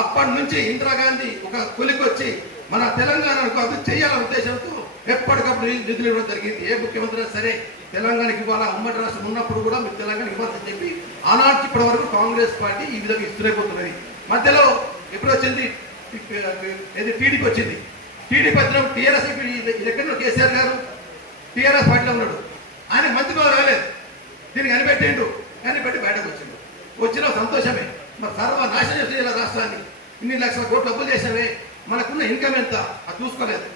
అప్పటి నుంచి ఇందిరాగాంధీ ఒక కొలికి వచ్చి మన తెలంగాణకు అభివృద్ధి చేయాలనే ఉద్దేశంతో ఎప్పటికప్పుడు నిధులు ఇవ్వడం జరిగింది. ఏ ముఖ్యమంత్రి సరే తెలంగాణకి ఇవ్వాలా, ఉమ్మడి రాష్ట్రం ఉన్నప్పుడు కూడా మీరు తెలంగాణ ఇవ్వాలని చెప్పి ఆనాటి ఇప్పటి వరకు కాంగ్రెస్ పార్టీ ఈ విధంగా ఇస్తున్నది. మధ్యలో ఎప్పుడు వచ్చింది? టీడీపీ వచ్చింది. టీడీపీ వచ్చిన టీఆర్ఎస్ ఎక్కడో కేసీఆర్ గారు టీఆర్ఎస్ పార్టీలో ఉన్నాడు. ఆయన మంత్రిగా రాలేదు. దీనికి కనిపెట్టిండు. కనిపెట్టి బయటకు వచ్చిండు. వచ్చిన సంతోషమే. మరి సర్వనాశనం చేయాలి రాష్ట్రాన్ని. ఇన్ని లక్షల కోట్లు అప్పులు చేసావే. మనకున్న ఇన్కమ్ ఎంత అది చూసుకోలేదు.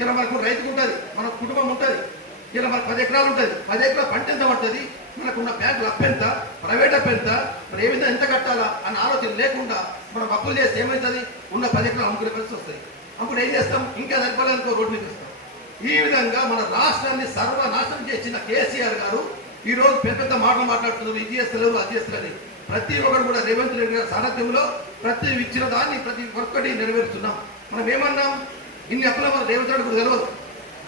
ఇలా మనకు రైతుకు ఉంటుంది, మన కుటుంబం ఉంటుంది. ఇలా మనకు 10 ఎకరాలు ఉంటుంది. 10 ఎకరాల పంట ఎంత పడుతుంది? మనకున్న బ్యాంకులు అప్పు ఎంత, ప్రైవేట్ అప్పు ఎంత, మరి ఏ విధంగా ఎంత కట్టాలా అన్న ఆలోచన లేకుండా మనం అప్పులు చేస్తే ఏమవుతుంది? ఉన్న 10 ఎకరాలు అమ్ముకునే పరిస్థితి వస్తుంది. అప్పుడు ఏం చేస్తాం? ఇంకా సరిపోలేదనుకో రోడ్డు మీద ఇస్తాం. ఈ విధంగా మన రాష్ట్రాన్ని సర్వనాశనం చేసిన కేసీఆర్ గారు ఈ రోజు పెద్ద మాటలు మాట్లాడుతున్నారు. ఇది చేస్తలేరు, అది చేస్తలేరు. ప్రతి ఒక్కరు కూడా రేవంత్ రెడ్డి గారి సారథ్యంలో ప్రతి ఇచ్చిన దాన్ని ప్రతి ఒక్కటి నెరవేరుస్తున్నాం. మనం ఏమన్నాం? ఇన్ని అప్పుల మన రేవంత్ రెడ్డి కూడా తెలియదు.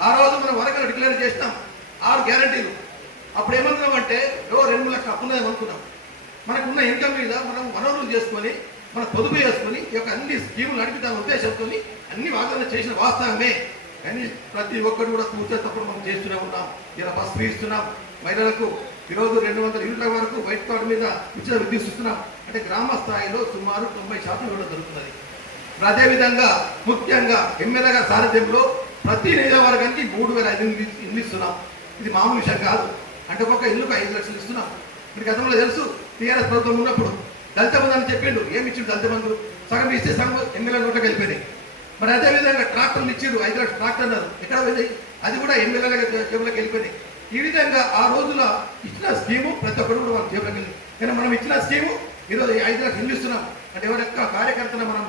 ఆ రోజు మనం వరకు డిక్లేర్ చేసినాం 6 గ్యారంటీలు. అప్పుడు ఏమనుకున్నాం అంటే 2-3 లక్షలు అప్పున్నదేమో అనుకున్నాం. మనకున్న ఇన్కమ్ మీద మనం వనరులు చేసుకొని మనం పొదుపు చేసుకొని ఈ యొక్క అన్ని స్కీములు నడిపిద్దాం ఉద్దేశంతో అన్ని వాగ్దానం చేసిన వాస్తవమే. కానీ ప్రతి ఒక్కరు కూడా కూర్చేటప్పుడు మనం చేస్తూనే ఉన్నాం. ఇలా బస్ ఫ్రీ ఇస్తున్నాం మహిళలకు. ఈరోజు 200 యూనిట్ల వరకు వైట్ కార్డు మీద ఉచిత విద్యుత్ ఇస్తున్నాం. అంటే గ్రామ స్థాయిలో సుమారు 90% ఇవ్వడం జరుగుతున్నది. అదేవిధంగా ముఖ్యంగా ఎమ్మెల్యే గారి సారథ్యంలో ప్రతి నియోజకవర్గానికి 3,500 ఇల్లు ఇస్తున్నాం. ఇది మామూలు విషయం కాదు. అంటే ఒక్కొక్క ఇల్లుకు 5 లక్షలు ఇస్తున్నాం. మీకు గతంలో తెలుసు టీఆర్ఎస్ ప్రభుత్వం ఉన్నప్పుడు దళిత బంధు అని చెప్పిండు. ఏమి ఇచ్చిండు దళిత బంధు? సగం ఇస్తే సగం ఎమ్మెల్యే నోట్లోకి వెళ్ళిపోయినాయి. మరి అదేవిధంగా ట్రాక్టర్లు ఇచ్చిండు. 5 లక్షల ట్రాక్టర్ అన్నారు. ఎక్కడ పోయింది? అది కూడా ఎమ్మెల్యేల జేబులోకి వెళ్ళిపోయినాయి. ఈ విధంగా ఆ రోజున ఇచ్చిన స్కీము ప్రతి ఒక్కరు కూడా వాళ్ళ జేబులోకి వెళ్ళింది. కానీ మనం ఇచ్చిన స్కీము ఈరోజు 5 లక్షలు ఇల్లు ఇస్తున్నాం. అంటే ఎవరొక్క కార్యకర్తను మనం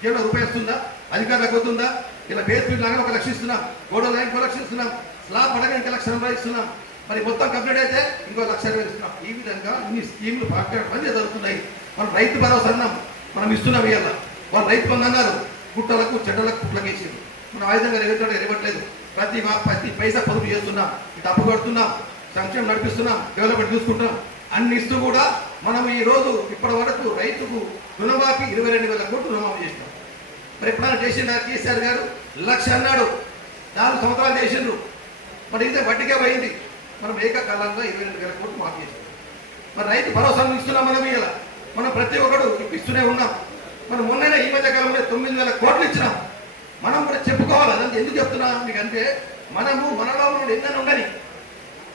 కేవలం రూపాయి వస్తుందా? అధికారులకు అవుతుందా? ఇలా బేస్మెంట్ లాగా 1 లక్ష ఇస్తున్నాం. గోడ లైన్ 1 లక్ష ఇస్తున్నాం. స్లాబ్ పడగా ఇంకా 1,00,000 ఇస్తున్నాం. మరి మొత్తం కంప్లీట్ అయితే ఇంకో 1,20,000 ఇస్తున్నాం. ఈ విధంగా ఇన్ని స్కీములు పని జరుగుతున్నాయి. మనం రైతు భరోసా అన్నాం, మనం ఇస్తున్నాం. ఇవాళ వాళ్ళు రైతు బంధు అన్నారు. గుట్టలకు చెడ్డలకు పుట్లకు వేసారు. మనం ఆ విధంగా ఇవ్వట్లేదు. ప్రతి పైసా పొదుపు చేస్తున్నాం. ఇటు అప్పు కడుతున్నాం, సంక్షేమం నడిపిస్తున్నాం, డెవలప్మెంట్ చూసుకుంటాం. అన్ని ఇస్తూ కూడా మనం ఈ రోజు ఇప్పటి వరకు రైతుకు రుణమాఫీ 22,000 కోట్లు రుణమాఫీ చేసినాం. మరి ఎప్పుడైనా చేసిండా కేసీఆర్ గారు? 1,00,000 అన్నాడు. 4 సంవత్సరాలు చేసిండ్రు. మరి ఇదే వడ్డీకే పోయింది. మనం ఏకకాలంగా 22,000 కోట్లు మాఫీ చేసినాం. మరి రైతు భరోసాను ఇస్తున్నాం. మనం ప్రతి ఒక్కడు ఇస్తూనే ఉన్నాం. మనం మొన్ననే ఈ మధ్య కాలంలో 9,000 కోట్లు ఇచ్చినాం. మనం కూడా చెప్పుకోవాలి. అదంతా ఎందుకు చెప్తున్నా మీకంటే మనలో ఎన్నైనా ఉండని.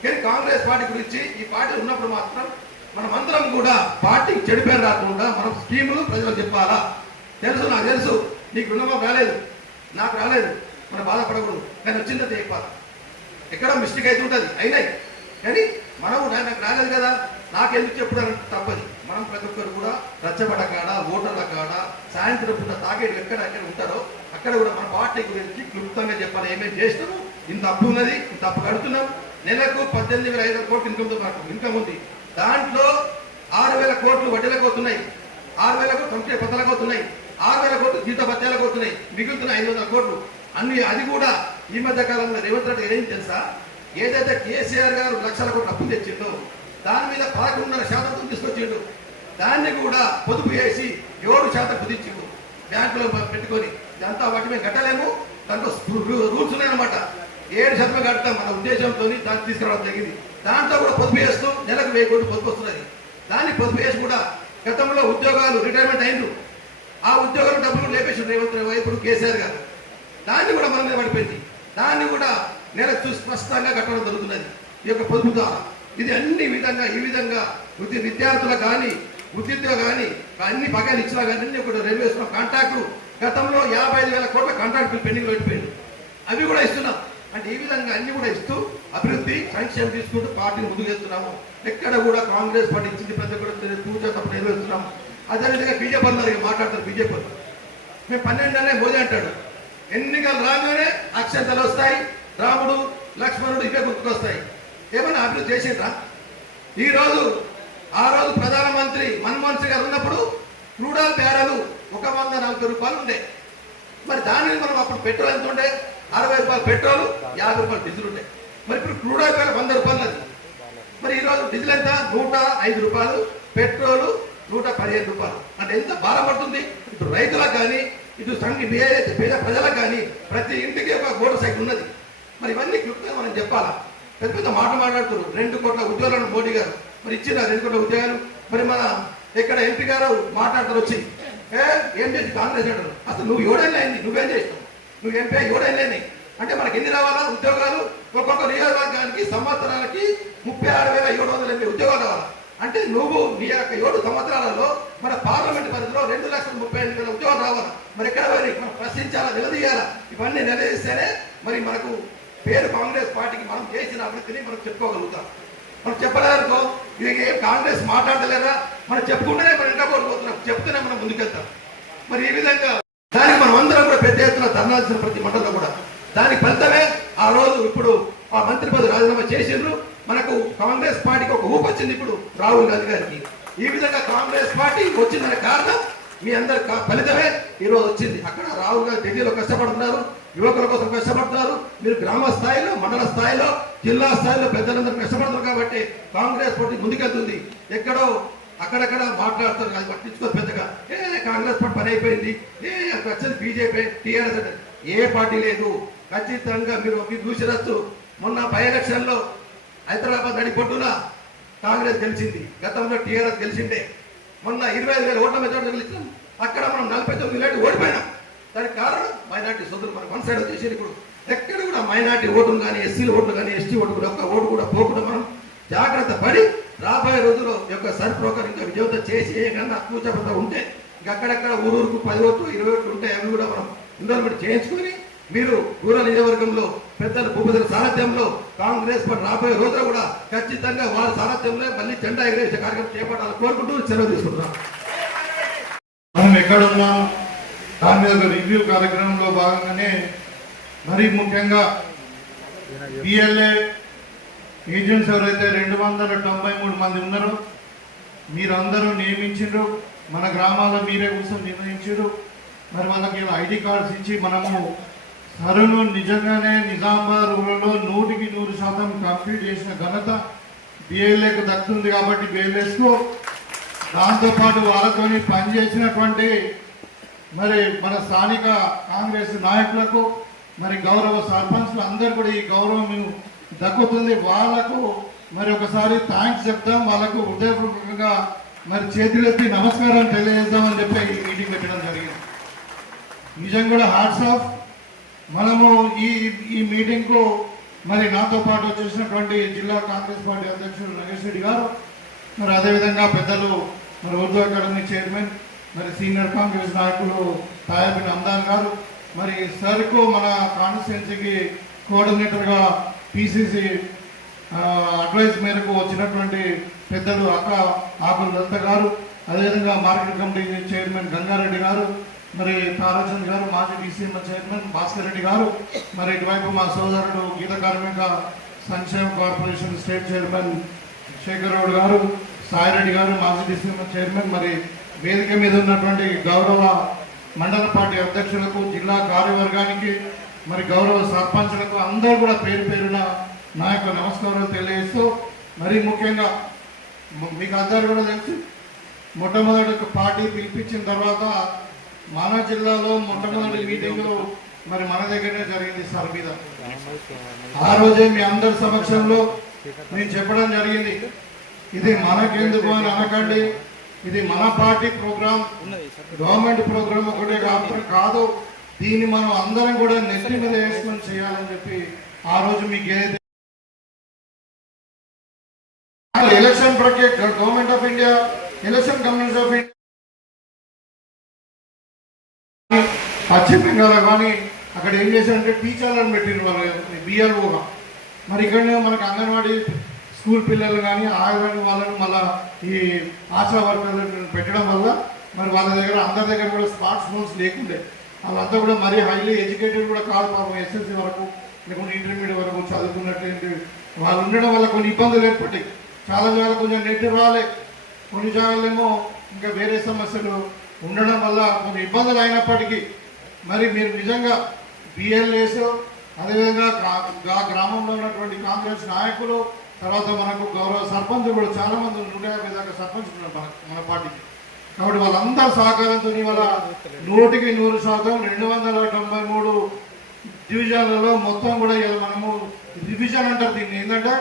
కానీ కాంగ్రెస్ పార్టీ గురించి ఈ పార్టీ ఉన్నప్పుడు మాత్రం మనమందరం కూడా పార్టీకి చెడు పేరు రాకుండా మనం స్కీములు ప్రజలకు చెప్పాలా. తెలుసు, నాకు తెలుసు నీకు రుణమాఫీ రాలేదు, నాకు రాలేదు, మనం బాధపడకూడదు. కానీ వచ్చిందో చెప్పాలి. ఎక్కడ మిస్టేక్ అయితే ఉంటుంది అయినాయి, కానీ మనము నాకు రాలేదు కదా నాకెందుకు చెప్పడం తప్పది. మనం ప్రతి ఒక్కరు కూడా రచ్చబడ్డ కాడ ఓటర్ల కాడ సాయంత్రం పూట తాగేది ఎక్కడ ఉంటారో అక్కడ కూడా మన పార్టీ గురించి క్లుప్తంగా చెప్పాలి. ఏమేమి చేసినాము, ఇంత అప్పు ఉన్నది, ఇంత అప్పు కడుతున్నాం, నెలకు 18,500 కోట్లు ఇన్కమ్ ఉంది, దాంట్లో 6,000 కోట్లు వడ్డీలకు అవుతున్నాయి, 6,000 కోట్లు సంక్షేమ పథకాలకు అవుతున్నాయి, 6,000 కోట్లు జీత భత్యాలకు అవుతున్నాయి, మిగులుతున్న 500 కోట్లు అన్ని. అది కూడా ఈ మధ్య కాలంలో రేవంత్ రెడ్డి ఏం తెలుసా, ఏదైతే కేసీఆర్ గారు లక్షల కోట్లు అప్పు తెచ్చిండో దాని మీద 11.5% తీసుకొచ్చిండు, దాన్ని కూడా పొదుపు చేసి 7% కుదించిండు బ్యాంకులో పెట్టుకొని. ఇదంతా వాటి మేము కట్టలేము, దాంట్లో రూల్స్ ఉన్నాయన్నమాట. 7% కడతాం మన ఉద్దేశంతో దాన్ని తీసుకురావడం జరిగింది. దాంట్లో కూడా పొదుపు చేస్తూ నెలకు 1000 కోట్లు పొదుపు వస్తున్నది. దాన్ని పొదుపు చేసి కూడా గతంలో ఉద్యోగాలు రిటైర్మెంట్ అయిండు, ఆ ఉద్యోగాలు డబ్బులు లేపేసి రేవంత్ ఇప్పుడు కేసీఆర్ గారు, దాన్ని కూడా మన మీద పడిపోయింది. దాన్ని కూడా నెలకు స్పష్టంగా కట్టడం జరుగుతున్నది ఈ యొక్క పొదుపు ద్వారా. ఇది అన్ని విధంగా ఈ విధంగా విద్యార్థులకు కానీ ఉద్యోగులు కానీ అన్ని బకాయిలు ఇచ్చినా కానీ అన్ని ఒకటి రైల్వే కాంట్రాక్టు గతంలో 55,000 కోట్ల కాంట్రాక్ట్ పెండింగ్ పెట్టిపోయింది, అవి కూడా ఇస్తున్నాం. అంటే ఈ విధంగా అన్ని కూడా ఇస్తూ అభివృద్ధి సంక్షేమం తీసుకుంటూ పార్టీని ముందుకు చేస్తున్నాము. ఎక్కడ కూడా కాంగ్రెస్ పార్టీ ఇచ్చింది ప్రతి ఒక్కరు పూజ తప్ప నెరవేరుస్తున్నాము. అదేవిధంగా బీజేపీ అన్నారు మాట్లాడతారు, బీజేపీ మేము 12 మోదీ అంటాడు, ఎన్నికలు రాగానే అక్షంతలు వస్తాయి, రాముడు లక్ష్మణుడు ఇవే గుర్తుకొస్తాయి. ఏమైనా అభివృద్ధి చేసిండ్రా? ఆ రోజు ప్రధానమంత్రి మన్మోహన్ సింగ్ గారు ఉన్నప్పుడు క్రూడాల్ బ్యారెలు 140 రూపాయలు ఉండే, మరి దానిని మనం అప్పుడు పెట్రోల్ ఎంత ఉండే, 60 రూపాయలు పెట్రోల్, 50 రూపాయలు డీజిల్ ఉండే. మరి ఇప్పుడు క్రూడాల్ బ్యారెల్ 100 రూపాయలు అది. మరి ఈరోజు డీజిల్ ఎంత, 105 రూపాయలు, పెట్రోల్ 115 రూపాయలు. అంటే ఎంత భారం పడుతుంది. ఇటు రైతులకు కానీ ఇటు పేద ప్రజలకు కానీ ప్రతి ఇంటికి ఒక మోటార్ సైకిల్ ఉన్నది. మరి ఇవన్నీ క్లుప్తంగా మనం చెప్పాలా. పెద్ద పెద్ద మాట్లాడుతున్నారు, 2 కోట్ల ఉద్యోగాలను మోడీ గారు మరి ఇచ్చిన 2 కోట్ల ఉద్యోగాలు. మరి మన ఇక్కడ ఎంపీ గారు మాట్లాడతారు వచ్చి, ఏం చేసి కాంగ్రెస్ అంటారు. అసలు నువ్వు 7 ఏళ్ళు అయింది, నువ్వేం చేసినావు, నువ్వు ఎంపీ 7 ఏళ్ళు అయినాయి అంటే మనకి ఎన్ని రావాలా ఉద్యోగాలు? ఒక్కొక్క నియోజకవర్గానికి సంవత్సరానికి 36,780 ఉద్యోగాలు రావాలా. అంటే నువ్వు నీ యొక్క 7 సంవత్సరాలలో మన పార్లమెంట్ పరిధిలో 2,38,000 ఉద్యోగాలు రావాలా. మరి ఎక్కడ పోయి మనం ప్రశ్నించాలా, నిలదీయాలా. ఇవన్నీ నిలదీస్తేనే మరి మనకు పేరు కాంగ్రెస్ పార్టీకి మనం చేసిన అభివృద్ధిని మనం చెప్పుకోగలుగుతాం. మనం చెప్పలేదనుకో ఇది ఏం కాంగ్రెస్ మాట్లాడలేరా, మనం చెప్పుకుంటేనే మనం ఇంకా కోల్పోతున్నాం, చెప్తూనే మనం ముందుకెళ్తాం. మరి ఈ విధంగా దానికి మనం అందరం కూడా పెద్ద ఎత్తున ధర్నాల్సిన ప్రతి మండలంలో కూడా దానికి ఫలితమే ఆ రోజు ఇప్పుడు ఆ మంత్రి పదవి రాజీనామా చేసిండ్రు. మనకు కాంగ్రెస్ పార్టీకి ఒక ఊపు వచ్చింది ఇప్పుడు రాహుల్ గాంధీ గారికి. ఈ విధంగా కాంగ్రెస్ పార్టీ వచ్చిందనే కారణం మీ అందరి ఫలితమే ఈరోజు వచ్చింది. అక్కడ రాహుల్ గాంధీ ఢిల్లీలో కష్టపడుతున్నారు, యువకుల కోసం కష్టపడుతున్నారు, మీరు గ్రామ స్థాయిలో మండల స్థాయిలో జిల్లా స్థాయిలో పెద్దలందరూ కష్టపడుతున్నారు. కాబట్టి కాంగ్రెస్ పార్టీ ముందుకెళ్తుంది. ఎక్కడో అక్కడక్కడ మాట్లాడుతారు, అది పట్టించుకోరు పెద్దగా. కాంగ్రెస్ పార్టీ పని అయిపోయింది, వచ్చింది బీజేపీ టీఆర్ఎస్ అంటే ఏ పార్టీ లేదు. ఖచ్చితంగా మీరు చూసినచ్చు, మొన్న బై ఎలక్షన్లో హైదరాబాద్ నడిపొట్టున కాంగ్రెస్ గెలిచింది, గతంలో టీఆర్ఎస్ గెలిచిండే. మొన్న 25,000 ఓట్ల మెజార్టీ గెలిచినాం, అక్కడ మనం 49,000 ఓడిపోయినాం. దానికి కారణం మైనార్టీ సోదరులు మనకు 1 సైడ్ వచ్చేసి ఇప్పుడు ఎక్కడ కూడా మైనార్టీ ఓటులు కానీ ఎస్సీల ఓట్లు కానీ ఎస్టీ ఓటు కూడా ఒక్క ఓటు కూడా పోకుండా మనం జాగ్రత్త పడి రాబోయే రోజుల్లో యొక్క సర్ప్రోకర్ ఇంకా విజయవంతం చేసి ఏకన్నా కూర్చోబద్ద ఉంటే ఇంకా అక్కడక్కడ ఊరూరుకు 10 ఓట్లు 20 ఓట్లు ఉంటాయి, అవి కూడా మనం ఇన్వాల్వ్మెంట్ చేయించుకొని మీరు రూరల్ నియోజకవర్గంలో పెద్దల భూపతుల సారథ్యంలో కాంగ్రెస్ పార్టీ రాబోయే రోజుల్లో కూడా ఖచ్చితంగా వారి సారథ్యంలో మళ్ళీ జెండా ఎగరేసే కార్యక్రమం చేపట్టాలని కోరుకుంటూ సెలవు తీసుకుంటున్నాం. మనం ఎక్కడున్నాం దాని మీద రివ్యూ కార్యక్రమంలో భాగంగానే మరీ ముఖ్యంగా బిఎల్ఏ ఏజెంట్స్ ఎవరైతే 293 మంది ఉన్నారో మీరందరూ నియమించారు, మన గ్రామాల్లో మీరే కూర్చొని నిర్ణయించారు. మరి వాళ్ళకి ఐడి కార్డ్స్ ఇచ్చి మనము సరులు నిజంగానే నిజామాబాద్ రూరల్లో 100% కంప్లీట్ చేసిన ఘనత బిఎల్ఏకు దక్కుతుంది. కాబట్టి బిఎల్ఏస్కు దాంతోపాటు వాళ్ళతో పనిచేసినటువంటి మరి మన స్థానిక కాంగ్రెస్ నాయకులకు మరి గౌరవ సర్పంచ్లు అందరు కూడా ఈ గౌరవం దక్కుతుంది. వాళ్లకు మరి ఒకసారి థ్యాంక్స్ చెప్తాం, వాళ్ళకు హృదయపూర్వకంగా మరి చేతులెత్తి నమస్కారం తెలియజేద్దామని చెప్పి ఈ మీటింగ్ పెట్టడం జరిగింది. నిజంగా కూడా హ్యాట్స్ ఆఫ్. మనము ఈ మీటింగ్కు మరి నాతో పాటు వచ్చేసినటువంటి జిల్లా కాంగ్రెస్ పార్టీ అధ్యక్షుడు నగేష్ రెడ్డి గారు, మరి అదేవిధంగా పెద్దలు మరి ఉర్దూ అకాడమీ చైర్మన్ మరి సీనియర్ కాంగ్రెస్ నాయకులు తాయాబిన్ అమ్దాన్ గారు, మరి సర్కు మన కాన్స్టిట్యున్సీకి కోఆర్డినేటర్గా పిసిసి అడ్వైస్ మేరకు వచ్చినటువంటి పెద్దలు ఆకుల దత్త గారు, అదేవిధంగా మార్కెట్ కమిటీ చైర్మన్ గంగారెడ్డి గారు, మరి తారాచంద్ గారు, మాజీ డీసీఎం చైర్మన్ భాస్కర్ రెడ్డి గారు, మరి ఇటువైపు మా సోదరుడు గీత కార్మిక సంక్షేమ corporation state chairman Shekhar Rao గారు, సాయిరెడ్డి గారు, మాజీ డీసీఎం చైర్మన్, మరి వేదిక మీద ఉన్నటువంటి గౌరవ మండల పార్టీ అధ్యక్షులకు, జిల్లా కార్యవర్గానికి, మరి గౌరవ సర్పంచులకు అందరూ కూడా పేరు పేరున నా యొక్క నమస్కారాలు తెలియజేస్తూ, మరి ముఖ్యంగా మీకు అందరూ కూడా తెలుసు, మొట్టమొదటి పార్టీ పిలిపించిన తర్వాత మన జిల్లాలో మొట్టమొదటి మీటింగ్ మరి మన దగ్గరనే జరిగింది సార్ మీద. ఆ రోజే మీ అందరి సమక్షంలో నేను చెప్పడం జరిగింది, ఇది మనకెందుకు అని అనకండి, ఇది మన పార్టీ ప్రోగ్రాం, గవర్నమెంట్ ప్రోగ్రాం ఒకటే కాదు, దీన్ని మనం అందరం కూడా నెత్తి మీద వేసుకొని చేయాలని చెప్పి ఆ రోజు మీకు ఏదైతే ఎలక్షన్ ప్రక్రియ government of India, election commission of India, పశ్చిమ బెంగాల్ కానీ అక్కడ ఏం చేశారంటే టీచర్లను పెట్టిన వాళ్ళు బిఎల్ఓగా. మరి ఇక్కడ మనకు అంగన్వాడీ స్కూల్ పిల్లలు కానీ ఆడవాళ్ళని వాళ్ళని మళ్ళీ ఈ ఆశా వర్కర్లను పెట్టడం వల్ల మరి వాళ్ళ దగ్గర అందరి దగ్గర కూడా స్మార్ట్ ఫోన్స్ లేకుండే, వాళ్ళంతా కూడా మరీ హైలీ ఎడ్యుకేటెడ్ కూడా కాదు పాపం, ఎస్ఎస్సీ వరకు లేకుంటే ఇంటర్మీడియట్ వరకు చదువుకున్నట్టు వాళ్ళు ఉండడం వల్ల కొన్ని ఇబ్బందులు ఏర్పడ్డాయి. చాలా జాగాలు కొంచెం నెట్ రాలే, కొన్ని జాగాలేమో ఇంకా వేరే సమస్యలు ఉండడం వల్ల కొన్ని ఇబ్బందులు అయినప్పటికీ మరి మీరు నిజంగా బిఎల్ఏస్, అదేవిధంగా గ్రామంలో ఉన్నటువంటి కాంగ్రెస్ నాయకులు, తర్వాత మనకు గౌరవ సర్పంచులు కూడా చాలా మంది 150 దాకా సర్పంచులు ఉన్నారు మన పార్టీకి. కాబట్టి వాళ్ళందరూ సహకారంతో ఇవాళ 100% 293 డివిజన్లలో మొత్తం కూడా ఇలా మనము రివిజన్ అంటారు దీన్ని. ఏంటంటే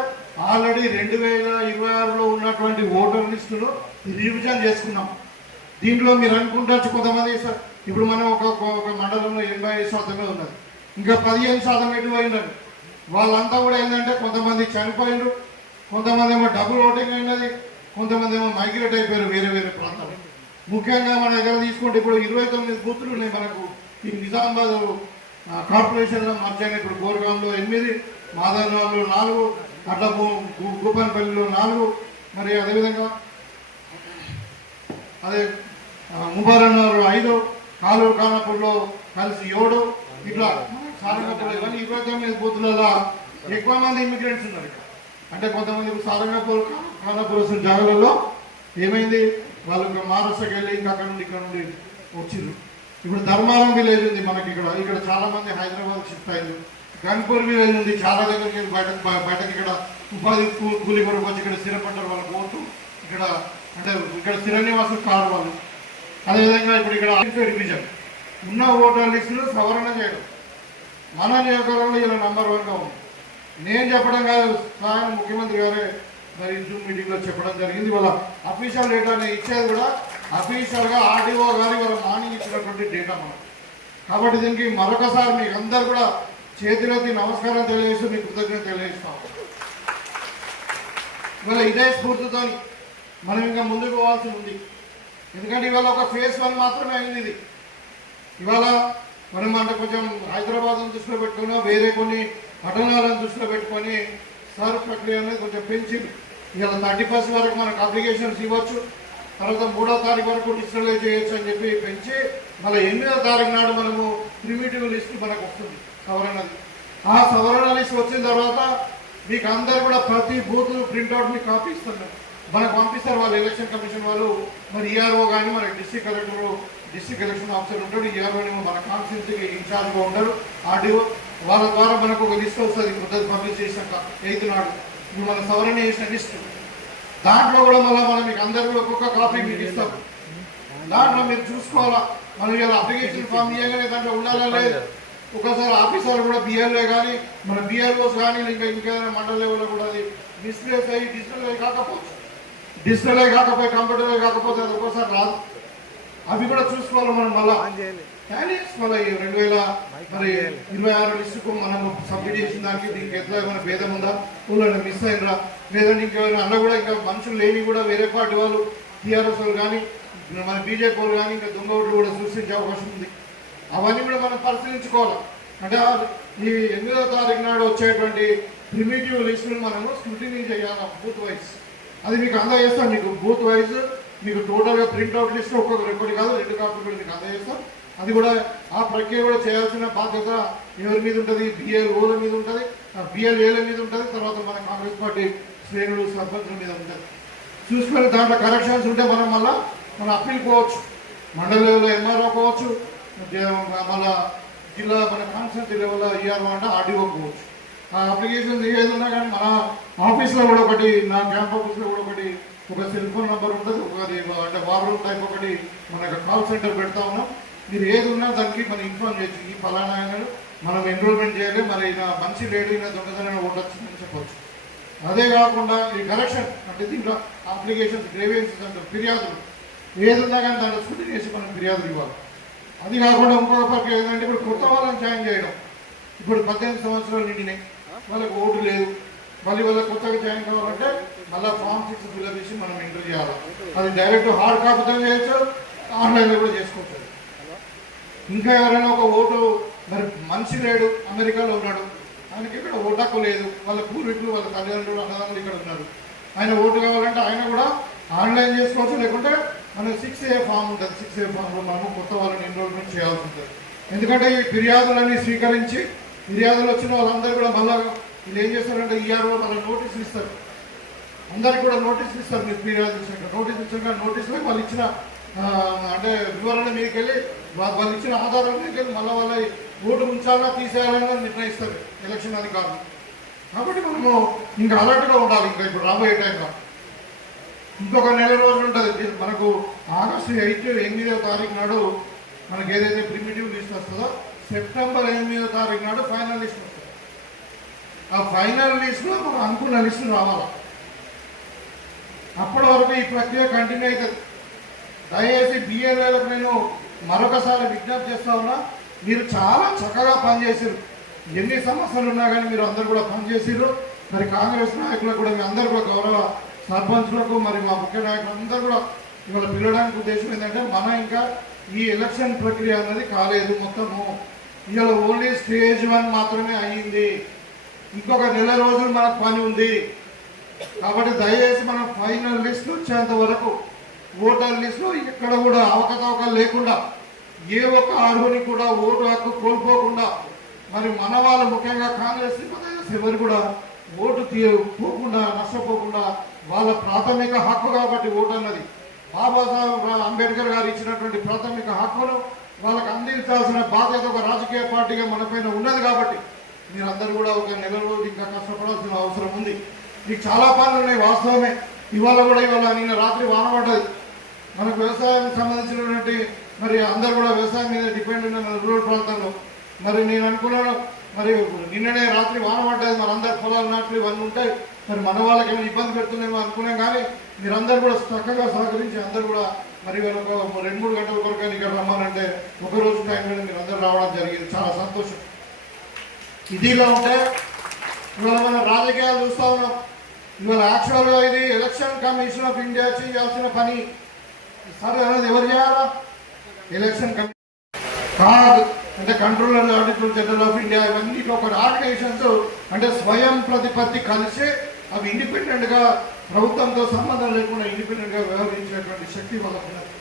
ఆల్రెడీ 2026లో ఉన్నటువంటి ఓటర్ లిస్టులో రివిజన్ చేసుకున్నాం. దీంట్లో మీరు అనుకుంటారు కొంతమంది ఇప్పుడు మనం ఒక మండలంలో 85% ఉన్నది, ఇంకా 15% ఎటు పోయినది. వాళ్ళంతా కూడా ఏంటంటే కొంతమంది చనిపోయినారు, కొంతమంది ఏమో డబుల్ ఓటింగ్ అయినది, కొంతమంది ఏమో మైగ్రేట్ అయిపోయారు వేరే వేరే ప్రాంతాలు. ముఖ్యంగా మన దగ్గర తీసుకుంటే ఇప్పుడు 29 బూతులు ఉన్నాయి మనకు. ఈ నిజామాబాద్ కార్పొరేషన్లో మర్చి ఇప్పుడు గోరగాంలో 8, మాధవరావులో 4, అట్లా గూపన్పల్లిలో 4, మరి అదేవిధంగా అదే ముబారన్నూరు 5, కాలూరు ఖానాపూర్లో కలిసి 7, ఇట్లా సారంగపూర్ ఇవన్నీ 29 బూతులలో ఎక్కువ మంది ఇమిగ్రెంట్స్ ఉన్నారు ఇక్కడ. అంటే కొంతమంది సారంగపూర్ ఖానాపూర్ వస్తున్న జాగాలలో ఏమైంది, వాళ్ళు మహారాష్ట్రకి వెళ్ళి ఇంకా అక్కడ నుండి ఇక్కడ నుండి వచ్చిండ్రు. ఇప్పుడు ధర్మారం విలేజ్ ఉంది మనకి ఇక్కడ చాలా మంది హైదరాబాద్ షిఫ్ట్ అయ్యారు. గన్పూర్ విలేజ్ ఉంది, చాలా దగ్గరికి బయటకి ఇక్కడ ఉపాధి కూలి కొరకు వచ్చి ఇక్కడ స్థిరపడ్డారు వాళ్ళ కోర్టు ఇక్కడ, అంటే ఇక్కడ స్థిర నివాసులు కారు వాళ్ళు. అదేవిధంగా ఇప్పుడు ఇక్కడ డివిజన్ ఉన్న ఓటర్ లిస్టులు సవరణ చేయడం మన నియోజకవర్గంలో ఇలా నంబర్ 1గా ఉంది. నేను చెప్పడం కాదు, స్వయం ముఖ్యమంత్రి గారే మరి జూమ్ మీటింగ్లో చెప్పడం జరిగింది. వాళ్ళ అఫీషియల్ డేటాని ఇచ్చేది కూడా అఫీషియల్గా ఆర్డీఓ గారి వాళ్ళ మార్నింగ్ ఇచ్చినటువంటి డేటా మనం. కాబట్టి దీనికి మరొకసారి మీకు అందరు కూడా చేతులెత్తి నమస్కారం తెలియజేస్తూ మీకు కృతజ్ఞత తెలియజేస్తాం. ఇవాళ ఇదే స్ఫూర్తితో మనం ఇంకా ముందుకు పోవాల్సి ఉంది. ఎందుకంటే ఇవాళ ఒక ఫేజ్ 1 మాత్రమే అయింది ఇది. ఇవాళ మనం అంటే కొంచెం హైదరాబాద్ను దృష్టిలో పెట్టుకున్నా వేరే కొన్ని పట్టణాలను దృష్టిలో పెట్టుకొని సర్వ్ ప్రక్రియ అనేది కొంచెం పెంచింది. ఇవాళ 31 వరకు మనకు అప్లికేషన్స్ ఇవ్వచ్చు, తర్వాత 3వ తారీఖు వరకు డిజిటలైజ్ చేయొచ్చు అని చెప్పి పెంచి మళ్ళీ 8వ తారీఖు నాడు మనము ప్రిమిటివ్ లిస్ట్ మనకు వస్తుంది సవరణది. ఆ సవరణ లిస్ట్ వచ్చిన తర్వాత మీకు అందరు కూడా ప్రతి బూత్ ప్రింట్అవుట్ మీకు కాపీ ఇస్తున్నారు, మనకు పంపిస్తారు వాళ్ళు ఎలక్షన్ కమిషన్ వాళ్ళు. మరి ఈఆర్ఓ కానీ మనకి district collector, district election officer ఉంటాడు, ఈఆర్ఓ మన కాన్స్టిట్యూన్సీకి ఇన్ఛార్జ్గా ఉంటారు, ఆర్డీఓ. వాళ్ళ ద్వారా మనకు ఒక లిస్ట్ వస్తుంది పబ్లిష్ చేసినాక 8వ నాడు ఇప్పుడు మనం సవరణ చేసిన లిస్ట్. దాంట్లో కూడా మళ్ళీ మనం మీకు అందరు కూడా ఒక్కొక్క కాపీ మీకు ఇస్తాం. దాంట్లో మీరు చూసుకోవాలా, మనం ఇలా అప్లికేషన్ ఫామ్ ఇవ్వగానే దాంట్లో ఉండాలా లేదు. ఒకసారి ఆఫీసర్ కూడా బిఎల్ఏ కానీ మన బిఆర్ఓస్ కానీ ఇంకేదైనా మండల లెవెల్లో కూడా అది డిస్ప్లేస్ అయ్యి డిజిటల్ కాకపోయి కంప్యూటర్ కాకపోతే అది ఒక్కోసారి రాదు. అవి కూడా చూసుకోవాలి మనం. మళ్ళీ మళ్ళీ 2026 లిస్టుకు మనం సబ్మిట్ చేసిన దానికి దీనికి ఎట్లా ఏమైనా భేదం ఉందా, ఊళ్ళో మిస్ అయినరా, లేదంటే ఇంకేమైనా అన్న కూడా ఇంకా మనుషులు లేని కూడా వేరే పార్టీ వాళ్ళు టీఆర్ఎస్ వాళ్ళు కానీ మన బీజేపీ వాళ్ళు కానీ ఇంకా దొంగ ఓట్లు కూడా సృష్టించే అవకాశం ఉంది. అవన్నీ కూడా మనం పరిశీలించుకోవాలి. అంటే ఈ 8వ తారీఖు నాడు వచ్చేటువంటి ప్రిమిటివ్ లిస్టులు మనము స్క్రూటినీ చేయాలి బూత్ వైజ్. అది మీకు అందజేస్తాం. మీకు బూత్ వైజ్ మీకు టోటల్గా ప్రింట్అవుట్ లిస్ట్ ఒకటి కాదు 2 కాపీలు కూడా మీకు అందజేస్తాం. అది కూడా ఆ ప్రక్రియ కూడా చేయాల్సిన బాధ్యత ఎవరి మీద ఉంటుంది? బిఎల్ఓల మీద ఉంటుంది, బిఎల్ఏల మీద ఉంటుంది, తర్వాత మన కాంగ్రెస్ పార్టీ శ్రేణులు సర్పంచుల మీద ఉంటుంది. చూసుకొని దాంట్లో కరెక్షన్స్ ఉంటే మనం మళ్ళీ మన అప్పీల్ పోవచ్చు, మండల లెవెల్లో ఎంఆర్ఓ పోవచ్చు, మళ్ళా జిల్లా మన కాన్స్టిట్యూన్సీ లెవెల్లో ఈఆర్ఓ అంటే ఆర్డీఓ పోవచ్చు. ఆ అప్లికేషన్స్ ఏది ఉన్నా కానీ మన ఆఫీస్లో కూడా ఒకటి, నా క్యాంప్ ఆఫీస్లో కూడా ఒక సెల్ ఫోన్ నెంబర్ ఉంటుంది, ఒకటి అంటే వార్ రూమ్ టైప్ ఒకటి మనకు కాల్ సెంటర్ పెడతా ఉన్నాం. మీరు ఏది ఉన్నా దానికి మనం ఇన్ఫార్మ్ చేయొచ్చు. ఈ ఫలానా మనం ఎన్రోల్మెంట్ చేయాలి, మరి ఈయన మంచి లేడు, ఈయన దొంగతనం ఓటొచ్చిందని చెప్పవచ్చు. అదే కాకుండా ఈ కరెక్షన్ అంటే దీంట్లో అప్లికేషన్స్, గ్రేవియన్సెస్ అంటే ఫిర్యాదులు ఏది ఉన్నా కానీ దాంట్లో స్క్రూటినీ చేసి మనం ఫిర్యాదులు ఇవ్వాలి. అది కాకుండా ఇంకొక పక్క ఏంటంటే ఇప్పుడు కొత్త వాళ్ళని జాయిన్ చేయడం. ఇప్పుడు 18 సంవత్సరాలు నిండినాయి, వాళ్ళకి ఓటు లేదు, మళ్ళీ వాళ్ళకి కొత్తగా జాయిన్ కావాలంటే మళ్ళీ ఫామ్ 6 ఫిల్అప్ చేసి మనం ఎంటర్ చేయాలి. అది డైరెక్ట్ హార్డ్ కాపీతో చేయొచ్చు, ఆన్లైన్లో కూడా చేసుకోవచ్చు. ఇంకా ఎవరైనా ఒక ఓటు మరి మనిషి లేడు, అమెరికాలో ఉన్నాడు, ఆయనకి ఇక్కడ ఓటు హక్కు లేదు, వాళ్ళ పూర్వీకులు, వాళ్ళ తల్లిదండ్రులు, అన్నదమ్ములు ఇక్కడ ఉన్నారు, ఆయన ఓటు కావాలంటే ఆయన కూడా ఆన్లైన్ చేసుకోవచ్చు. లేకుంటే మనకు 6A ఫామ్ ఉంటుంది, 6A ఫామ్లో మనము కొత్త వాళ్ళని ఎన్రోల్మెంట్ చేయాల్సి ఉంటుంది. ఎందుకంటే ఈ ఫిర్యాదులన్నీ స్వీకరించి ఫిర్యాదులు వచ్చిన వాళ్ళందరూ కూడా మళ్ళీ వీళ్ళు ఏం చేస్తారంటే ఈఆర్ఓ మళ్ళీ నోటీసులు ఇస్తారు, అందరికి కూడా నోటీసులు ఇస్తారు. మీరు ఫిర్యాదు ఇచ్చాక నోటీసులు ఇచ్చాక నోటీసులో వాళ్ళు ఇచ్చిన అంటే వివరణ మీదకి వెళ్ళి వాళ్ళు ఇచ్చిన ఆధారాల మీదకి వెళ్ళి మళ్ళీ వాళ్ళ ఓటు ఉంచాలా తీసేయాలని నిర్ణయిస్తారు ఎలక్షన్ అధికారులు. కాబట్టి మనము ఇంకా అలర్ట్గా ఉండాలి. ఇంకా ఇప్పుడు రాబోయే టైంలో ఇంకొక నెల రోజులు ఉంటుంది మనకు. ఆగస్టు 8వ తారీఖు నాడు మనకి ఏదైతే ప్రిమిటివ్ లిస్ట్ వస్తుందో, సెప్టెంబర్ 8వ తారీఖు నాడు ఫైనల్ లిస్ట్ వస్తుంది. ఆ ఫైనల్ లిస్ట్లో మనం అనుకున్న లిస్టు రావాలి. అప్పటి వరకు ఈ ప్రక్రియ కంటిన్యూ అవుతుంది. దయచేసి బిఎల్ఏలకు నేను మరొకసారి విజ్ఞప్తి చేస్తా ఉన్నా, మీరు చాలా చక్కగా పనిచేసారు. ఎన్ని సమస్యలు ఉన్నా కానీ మీరు అందరూ కూడా పనిచేసారు. మరి కాంగ్రెస్ నాయకులకు కూడా మీ అందరూ కూడా గౌరవ సర్పంచులకు మరి మా ముఖ్య నాయకులు అందరూ కూడా ఇవాళ పిలవడానికి ఉద్దేశం ఏంటంటే మన ఇంకా ఈ ఎలక్షన్ ప్రక్రియ అన్నది కాలేదు. మొత్తము ఇవాళ ఓన్లీ స్టేజ్ 1 మాత్రమే అయ్యింది. ఇంకొక నెల రోజులు మనకు పని ఉంది. కాబట్టి దయచేసి మనం ఫైనల్ లిస్ట్ వచ్చేంత వరకు ఓటర్ లిస్టులో ఎక్కడ కూడా అవకతవకలు లేకుండా, ఏ ఒక్క అర్హుని కూడా ఓటు హక్కు కోల్పోకుండా, మరి మన వాళ్ళు ముఖ్యంగా కాంగ్రెస్ ఎవరు కూడా ఓటు పోకుండా, నష్టపోకుండా, వాళ్ళ ప్రాథమిక హక్కు కాబట్టి ఓటు అన్నది బాబాసాహెబ్ అంబేద్కర్ గారు ఇచ్చినటువంటి ప్రాథమిక హక్కును వాళ్ళకి అందించాల్సిన బాధ్యత ఒక రాజకీయ పార్టీగా మన పైన ఉన్నది. కాబట్టి మీరందరూ కూడా ఒక నెల రోజులు ఇంకా కష్టపడాల్సిన అవసరం ఉంది. మీకు చాలా పనులు ఉన్నాయి, వాస్తవమే. ఇవాళ నిన్న రాత్రి వాన పడ్డది. మనకు వ్యవసాయం సంబంధించినటువంటి మరి అందరూ కూడా వ్యవసాయం మీద డిపెండ్ ఉన్న రూరల్ ప్రాంతంలో. మరి నేను అనుకున్నాను, మరి నిన్ననే రాత్రి వాన పడ్డది, మరి అందరు పొలాలు నాట్లు ఇవన్నీ ఉంటాయి, మరి మన వాళ్ళకి ఏమైనా ఇబ్బంది పెడుతున్నామో అనుకున్నాం. కానీ మీరందరూ కూడా చక్కగా సహకరించి అందరూ కూడా మరి వాళ్ళకు 2-3 గంటల వరకు ఇక్కడ రమ్మానంటే ఒక రోజు టైంలో మీరు అందరూ రావడం జరిగింది. చాలా సంతోషం. ఇదిలా ఉంటే ఇవాళ మనం రాజకీయాలు చూస్తూ ఉన్నాం. ఇవాళ యాక్చువల్గా ఇది ఎలక్షన్ కమిషన్ ఆఫ్ ఇండియా చేయాల్సిన పని. సరే అనేది ఎవరు చేయాలా? ఎలక్షన్ కమిషన్ కాదు, అంటే controller auditor general of India, ఇవన్నీ ఒక ఆర్గనైజేషన్స్ అంటే స్వయం ప్రతిపత్తి కలిసి అవి ఇండిపెండెంట్గా ప్రభుత్వంతో సంబంధం లేకుండా ఇండిపెండెంట్గా వ్యవహరించేటువంటి శక్తి వాళ్ళకు ఉన్నది.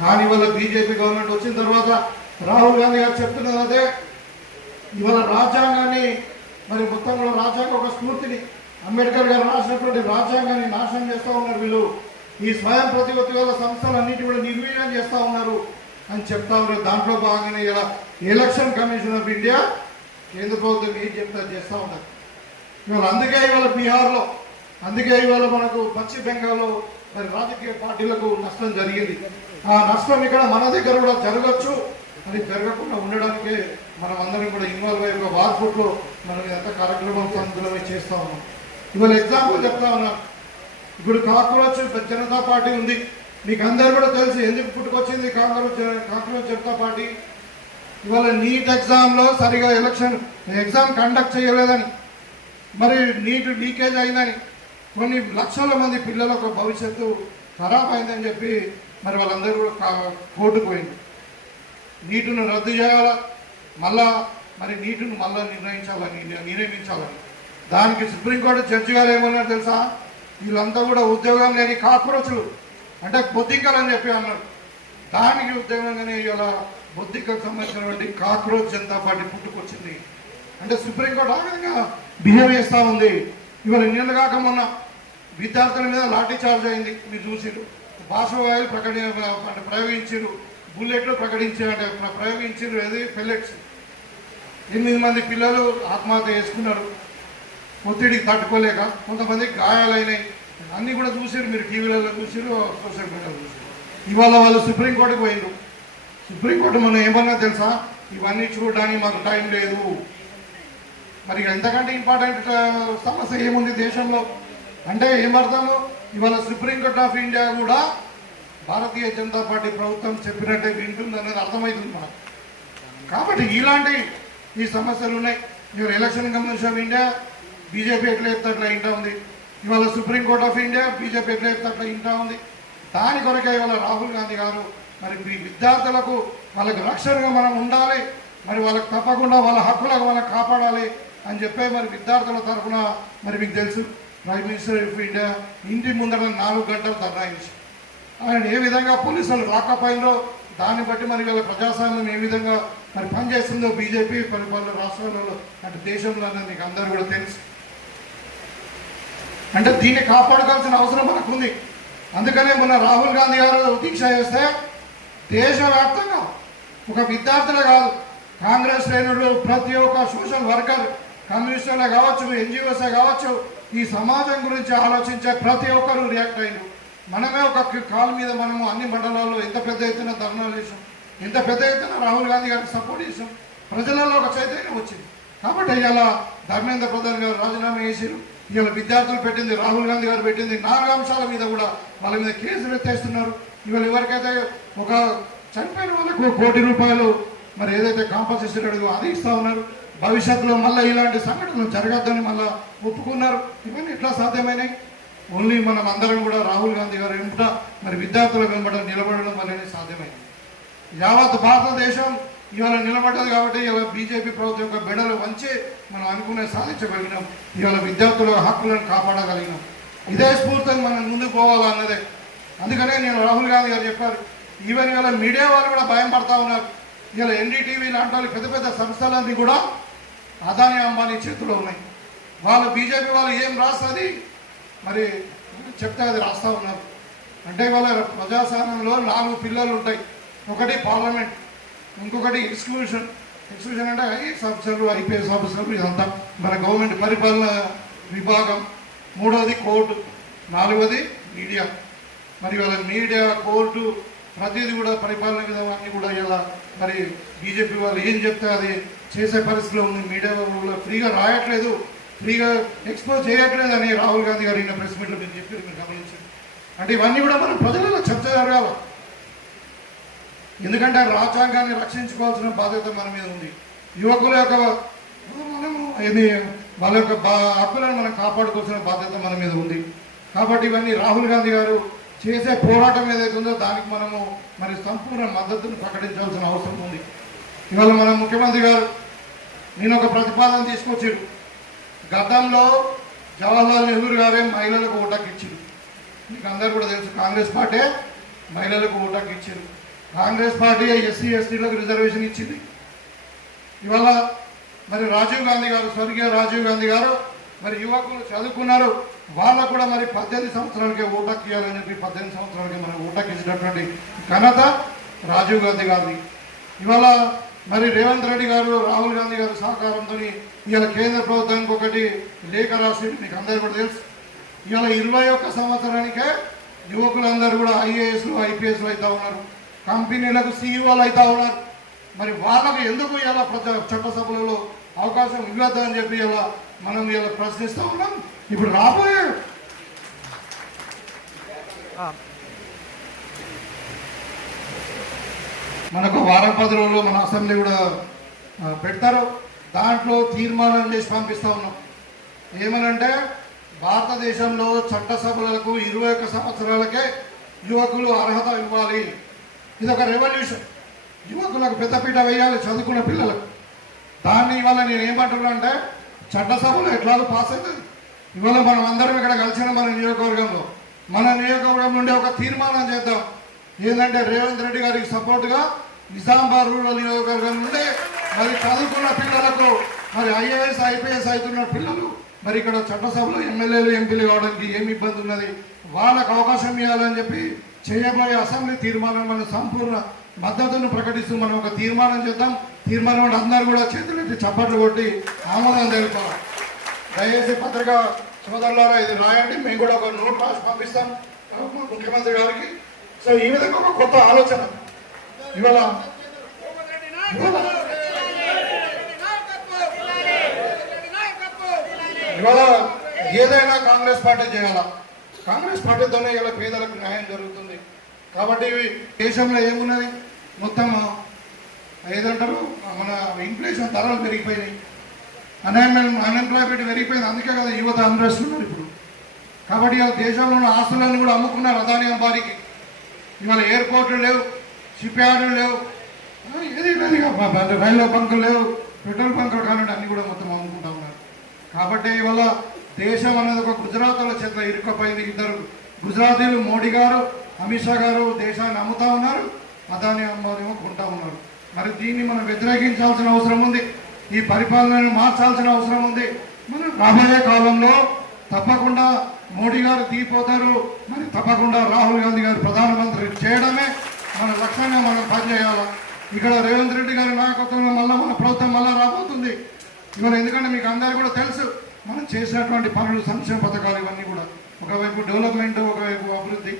కానీ వాళ్ళ బీజేపీ గవర్నమెంట్ వచ్చిన తర్వాత రాహుల్ గాంధీ గారు చెప్తున్నది అదే. ఇవాళ రాజ్యాంగాన్ని మరి మొత్తంలో రాజ్యాంగ ఒక స్ఫూర్తిని అంబేద్కర్ గారు రాసినటువంటి రాజ్యాంగాన్ని నాశనం చేస్తూ ఉన్నారు వీళ్ళు. ఈ స్వయం ప్రతిపత్తి వల్ల సంస్థలన్నిటి కూడా నిర్వీర్యం చేస్తూ ఉన్నారు అని చెప్తా ఉన్నారు. దాంట్లో భాగంగానే ఇలా ఎలక్షన్ కమిషన్ ఆఫ్ ఇండియా కేంద్ర ప్రభుత్వం ఏం చెప్తా చేస్తూ ఉంటారు. ఇవాళ అందుకే ఇవాళ బీహార్లో, అందుకే ఇవాళ మనకు పశ్చిమ బెంగాల్లో మరి రాజకీయ పార్టీలకు నష్టం జరిగింది. ఆ నష్టం ఇక్కడ మన దగ్గర కూడా జరగచ్చు. అది జరగకుండా ఉండడానికే మనం అందరం కూడా ఇన్వాల్వ్ అయ్యే ఒక వార్పుట్లో మనం ఎంత కార్యక్రమం సంతులమే చేస్తూ ఉన్నాం. ఇవాళ ఎగ్జాంపుల్ చెప్తా ఉన్నాం. ఇప్పుడు కాక్రోచ్ జనతా పార్టీ ఉంది. మీకు అందరూ కూడా తెలుసు ఎందుకు పుట్టుకొచ్చింది కాక్రోచ్ జనతా పార్టీ. ఇవాళ నీట్ ఎగ్జామ్లో సరిగా ఎగ్జామ్ కండక్ట్ చేయలేదని, మరి నీట్ లీకేజ్ అయిందని, కొన్ని లక్షల మంది పిల్లలకు భవిష్యత్తు ఖరాబ్ అయిందని చెప్పి మరి వాళ్ళందరూ కూడా కోర్టుకు పోయింది. నీటును రద్దు చేయాలా, మళ్ళా మరి నీటును మళ్ళా నియమించాలని. దానికి సుప్రీంకోర్టు జడ్జి గారు ఏమన్నారు తెలుసా? వీళ్ళంతా కూడా ఉద్యోగం లేని కాక్రోచులు, అంటే బొద్దింకలు అని చెప్పి అన్నారు. దానికి ఉద్యోగంగానే ఇలా బొద్దింకకు సంబంధించినటువంటి కాక్రోచ్ జనతా పార్టీ పుట్టుకొచ్చింది. అంటే సుప్రీంకోర్టు ఆ విధంగా బిహేవ్ చేస్తూ ఉంది. ఇవాళ నిన్న కాక మొన్న విద్యార్థుల మీద లాఠీ చార్జ్ అయింది, మీరు చూసిరు. బాష్పవాయువులు ప్రయోగించారు, బుల్లెట్లు ప్రయోగించారు, అది పెల్లెట్స్. 8 మంది పిల్లలు ఆత్మహత్య చేసుకున్నారు ఒత్తిడికి తట్టుకోలేక. కొంతమందికి గాయాలైనాయి. అన్నీ కూడా చూసారు, మీరు టీవీలలో చూసారు, సోషల్ మీడియాలో చూసారు. ఇవాళ వాళ్ళు సుప్రీంకోర్టుకు పోయిండ్రు. సుప్రీంకోర్టు మనం ఏమన్నా తెలుసా? ఇవన్నీ చూడడానికి మాకు టైం లేదు. మరి ఎంతకంటే ఇంపార్టెంట్ సమస్య ఏముంది దేశంలో అంటే ఏమర్థము? ఇవాళ సుప్రీంకోర్టు ఆఫ్ ఇండియా కూడా భారతీయ జనతా పార్టీ ప్రభుత్వం చెప్పినట్టే వింటుంది అనేది అర్థమవుతుంది మనకు. కాబట్టి ఇలాంటి ఈ సమస్యలు ఉన్నాయి. ఇవాళ election commission of India BJP ఎట్లా చెప్తే అట్లా ఇంటా ఉంది. ఇవాళ సుప్రీంకోర్టు ఆఫ్ ఇండియా బీజేపీ ఎట్లా చెప్తే అట్లా ఇంటా ఉంది. దాని కొరకే ఇవాళ రాహుల్ గాంధీ గారు మరి విద్యార్థులకు వాళ్ళకి రక్షణగా మనం ఉండాలి, మరి వాళ్ళకి తప్పకుండా వాళ్ళ హక్కులకు మనం కాపాడాలి అని చెప్పే మరి విద్యార్థుల తరఫున మరి మీకు తెలుసు ప్రైమ్ మినిస్టర్ ఆఫ్ ఇండియా ఇంటి ముందర 4 గంటలు ధర్నాయించి ఆయన ఏ విధంగా పోలీసులు రాకపోయినో దాన్ని బట్టి మరి వీళ్ళ ప్రజాస్వామ్యం ఏ విధంగా మరి పనిచేస్తుందో బీజేపీ పరిపాలన రాష్ట్రాలలో అంటే దేశంలో మీకు అందరూ కూడా తెలుసు. అంటే దీన్ని కాపాడుకోవాల్సిన అవసరం మనకు ఉంది. అందుకనే మొన్న రాహుల్ గాంధీ గారు దీక్ష చేస్తే దేశవ్యాప్తంగా ఒక విద్యార్థులే కాదు, కాంగ్రెస్ శ్రేణులు ప్రతి ఒక్క సోషల్ వర్కర్, కమ్యూనిస్టులే కావచ్చు, ఎన్జిఓసే కావచ్చు, ఈ సమాజం గురించి ఆలోచించే ప్రతి ఒక్కరు రియాక్ట్ అయ్యారు. మనమే ఒక కాలు మీద మనము అన్ని మండలాల్లో ఎంత పెద్ద ఎత్తున ధర్నాలు చేసాం, ఎంత పెద్ద ఎత్తున రాహుల్ గాంధీ గారికి సపోర్ట్ చేసాం. ప్రజలలో ఒక చైతన్యం వచ్చింది. కాబట్టి ఇవాళ ధర్మేంద్ర ప్రధాన్ గారు రాజీనామా చేశారు. ఇవాళ విద్యార్థులు పెట్టింది, రాహుల్ గాంధీ గారు పెట్టింది 4 అంశాల మీద కూడా వాళ్ళ మీద కేసులు ఎత్తేస్తున్నారు. ఇవాళ ఎవరికైతే ఒక చనిపోయిన వాళ్ళకు ₹1 కోటి మరి ఏదైతే కాంపన్సేషన్ అడుగు అది ఇస్తూ ఉన్నారు. భవిష్యత్తులో మళ్ళీ ఇలాంటి సంఘటనలు జరగద్దని మళ్ళీ ఒప్పుకున్నారు. ఇవన్నీ ఎట్లా సాధ్యమైనాయి? ఓన్లీ మనం అందరం కూడా రాహుల్ గాంధీ గారు వెంట మరి విద్యార్థుల వెంబడ నిలబడడం వల్లనే సాధ్యమైంది. యావత్ భారతదేశం ఇవాళ నిలబడ్డది కాబట్టి ఇవాళ బీజేపీ ప్రభుత్వం యొక్క బెడలు వంచి మనం అనుకునే సాధించగలిగినాం. ఇవాళ విద్యార్థుల హక్కులను కాపాడగలిగినాం. ఇదే స్ఫూర్తిని మనం ముందుకు పోవాలన్నదే. అందుకనే నేను రాహుల్ గాంధీ గారు చెప్పారు. ఈవెన్ ఇవాళ మీడియా వాళ్ళు కూడా భయం పడతా ఉన్నారు. ఇవాళ ఎన్డీటీవీ లాంటి వాళ్ళు పెద్ద పెద్ద సంస్థలన్నీ కూడా అదానీ అంబానీ చేతిలో ఉన్నాయి. వాళ్ళు బీజేపీ వాళ్ళు ఏం రాస్తుంది మరి చెప్తే అది రాస్తూ ఉన్నారు. అంటే వాళ్ళ ప్రజాస్వామ్యంలో 4 పిల్లలు ఉంటాయి. ఒకటి పార్లమెంట్, ఇంకొకటి ఎక్స్క్లూషన్ అంటే ఐఏఎస్ ఆఫీసర్లు, ఐపీఎస్ ఆఫీసర్లు, ఇదంతా మన గవర్నమెంట్ పరిపాలన విభాగం. 3వది కోర్టు, 4వది మీడియా. మరి వాళ్ళ మీడియా, కోర్టు ప్రతిదీ కూడా పరిపాలన విధానాన్ని కూడా ఇలా మరి బీజేపీ వాళ్ళు ఏం చెప్తే అది చేసే పరిస్థితిలో ఉంది. మీడియా వాళ్ళు ఫ్రీగా రాయట్లేదు, ఫ్రీగా ఎక్స్పోజ్ చేయట్లేదు అని రాహుల్ గాంధీ గారు ప్రెస్ మీట్లో మీరు చెప్పారు, మీరు గమనించండి. అంటే ఇవన్నీ కూడా మనం ప్రజలలో చర్చ జరగాలి. ఎందుకంటే రాజ్యాంగాన్ని రక్షించుకోవాల్సిన బాధ్యత మన మీద ఉంది. యువకుల యొక్క వాళ్ళ యొక్క హక్కులను మనం కాపాడుకోవాల్సిన బాధ్యత మన మీద ఉంది. కాబట్టి ఇవన్నీ రాహుల్ గాంధీ గారు చేసే పోరాటం ఏదైతే ఉందో దానికి మనము మరి సంపూర్ణ మద్దతును ప్రకటించాల్సిన అవసరం ఉంది. ఇవాళ మన ముఖ్యమంత్రి గారు నేను ఒక ప్రతిపాదన తీసుకొచ్చారు. గతంలో జవహర్లాల్ నెహ్రూ గారే మహిళలకు ఓటాకు ఇచ్చారు. మీకు అందరూ కూడా తెలుసు, కాంగ్రెస్ పార్టీ మహిళలకు ఓటాకు ఇచ్చారు. కాంగ్రెస్ పార్టీ ఎస్సీ ఎస్టీలకు రిజర్వేషన్ ఇచ్చింది. ఇవాళ మరి రాజీవ్ గాంధీ గారు, స్వర్గీయ రాజీవ్ గాంధీ గారు మరి యువకులు చదువుకున్నారు, వాళ్ళకు కూడా మరి 18 సంవత్సరాలకే ఓటాకు ఇవ్వాలని చెప్పి 18 సంవత్సరాలకి మనం ఓటాకు ఇచ్చినటువంటి ఘనత రాజీవ్ గాంధీ గారిది. ఇవాళ మరి రేవంత్ రెడ్డి గారు, రాహుల్ గాంధీ గారు సహకారంతో ఇవాళ కేంద్ర ప్రభుత్వానికి ఒకటి లేఖ రాసి మీకు అందరూ కూడా తెలుసు. ఇవాళ 21 సంవత్సరానికే యువకులందరూ కూడా ఐఏఎస్లు, ఐపీఎస్లు అవుతా ఉన్నారు, కంపెనీలకు సీఈఓలు అవుతా ఉన్నారు. మరి వాళ్ళకు ఎందుకు ఇలా చట్టసభలలో అవకాశం ఇవ్వద్దు అని చెప్పి ఇలా మనం ఇలా ప్రశ్నిస్తూ ఉన్నాం. ఇప్పుడు రాబోయే మనకు వారం 10 రోజులు మన అసెంబ్లీ కూడా పెడతారు. దాంట్లో తీర్మానం చేసి పంపిస్తూ ఉన్నాం. ఏమనంటే భారతదేశంలో చట్టసభలకు 21 సంవత్సరాలకే యువకులు అర్హత ఇవ్వాలి. ఇది ఒక రెవల్యూషన్. యువకులకు పెద్దపీట వేయాలి, చదువుకున్న పిల్లలకు. దాన్ని ఇవాళ నేను ఏమంటున్నా అంటే చట్టసభలో ఎట్లాగో పాస్ అవుతుంది. ఇవాళ మనం అందరం ఇక్కడ కలిసిన మన నియోజకవర్గం నుండి ఒక తీర్మానం చేద్దాం. ఏంటంటే రేవంత్ రెడ్డి గారికి సపోర్టుగా నిజామాబాద్ రూరల్ నియోజకవర్గం నుండి మరి చదువుకున్న పిల్లలకు మరి ఐఏఎస్ ఐపీఎస్ అవుతున్న పిల్లలు మరి ఇక్కడ చట్టసభలో ఎమ్మెల్యేలు ఎంపీలు కావడానికి ఏమి ఇబ్బంది ఉన్నది, వాళ్ళకు అవకాశం ఇవ్వాలని చెప్పి చేయబోయే అసెంబ్లీ తీర్మానం మన సంపూర్ణ మద్దతును ప్రకటిస్తూ మనం ఒక తీర్మానం చేద్దాం. తీర్మానం అంటే అందరూ కూడా చేతులెత్తి చప్పట్లు కొట్టి ఆమోదం తెలుపుతాం. దయచేసి పత్రికా సోదరులారా ఇది రాయండి, మేము కూడా ఒక నోట్ రాసి పంపిస్తాం ముఖ్యమంత్రి గారికి. సో ఈ విధంగా ఒక కొత్త ఆలోచన ఇవాళ ఏదైనా కాంగ్రెస్ పార్టీ చేయాలా, కాంగ్రెస్ పార్టీతోనే ఇలా పేదలకు న్యాయం జరుగుతుంది. కాబట్టి దేశంలో ఏమున్నది మొత్తం ఏదంటారు మన ఇన్ఫ్లేషన్ ధరలు పెరిగిపోయినాయి, అన్ఎంప్లాయ్మెంట్ పెరిగిపోయింది. అందుకే కదా యువత అన్రెస్ట్ ఉన్నారు ఇప్పుడు. కాబట్టి ఇవాళ దేశంలో ఉన్న ఆస్తులను కూడా అమ్ముకున్నారు అదాని అంబానీకి. ఇవాళ ఎయిర్పోర్ట్లు లేవు, షిప్ యార్డులు లేవు, ఏది లేదు, రైల్వే బంకులు లేవు, పెట్రోల్ బంకులు కానివ్వండి అన్ని కూడా మొత్తం అమ్ముకుంటా ఉన్నారు. కాబట్టి ఇవాళ దేశం అనేది ఒక గుజరాతీల చేత ఇరుక్కుపోయింది. ఇద్దరు గుజరాతీలు మోడీ గారు అమిత్ షా గారు దేశాన్ని అమ్ముతా ఉన్నారు, అదాని అంబానీ కొంటా ఉన్నారు. మరి దీన్ని మనం వ్యతిరేకించాల్సిన అవసరం ఉంది, ఈ పరిపాలనను మార్చాల్సిన అవసరం ఉంది. మనం రాబోయే కాలంలో తప్పకుండా మోడీ గారు దిగిపోతారు, మరి తప్పకుండా రాహుల్ గాంధీ గారు ప్రధానమంత్రి చేయడమే మన లక్ష్యంగా మనం పనిచేయాలి. ఇక్కడ రేవంత్ రెడ్డి గారి నాయకత్వంలో మళ్ళీ మన ప్రభుత్వం మళ్ళీ రాబోతుంది ఇవాళ. ఎందుకంటే మీకు అందరికీ కూడా తెలుసు మనం చేసినటువంటి పనులు, సంక్షేమ పథకాలు ఇవన్నీ కూడా ఒకవైపు డెవలప్మెంట్, ఒకవైపు అభివృద్ధి.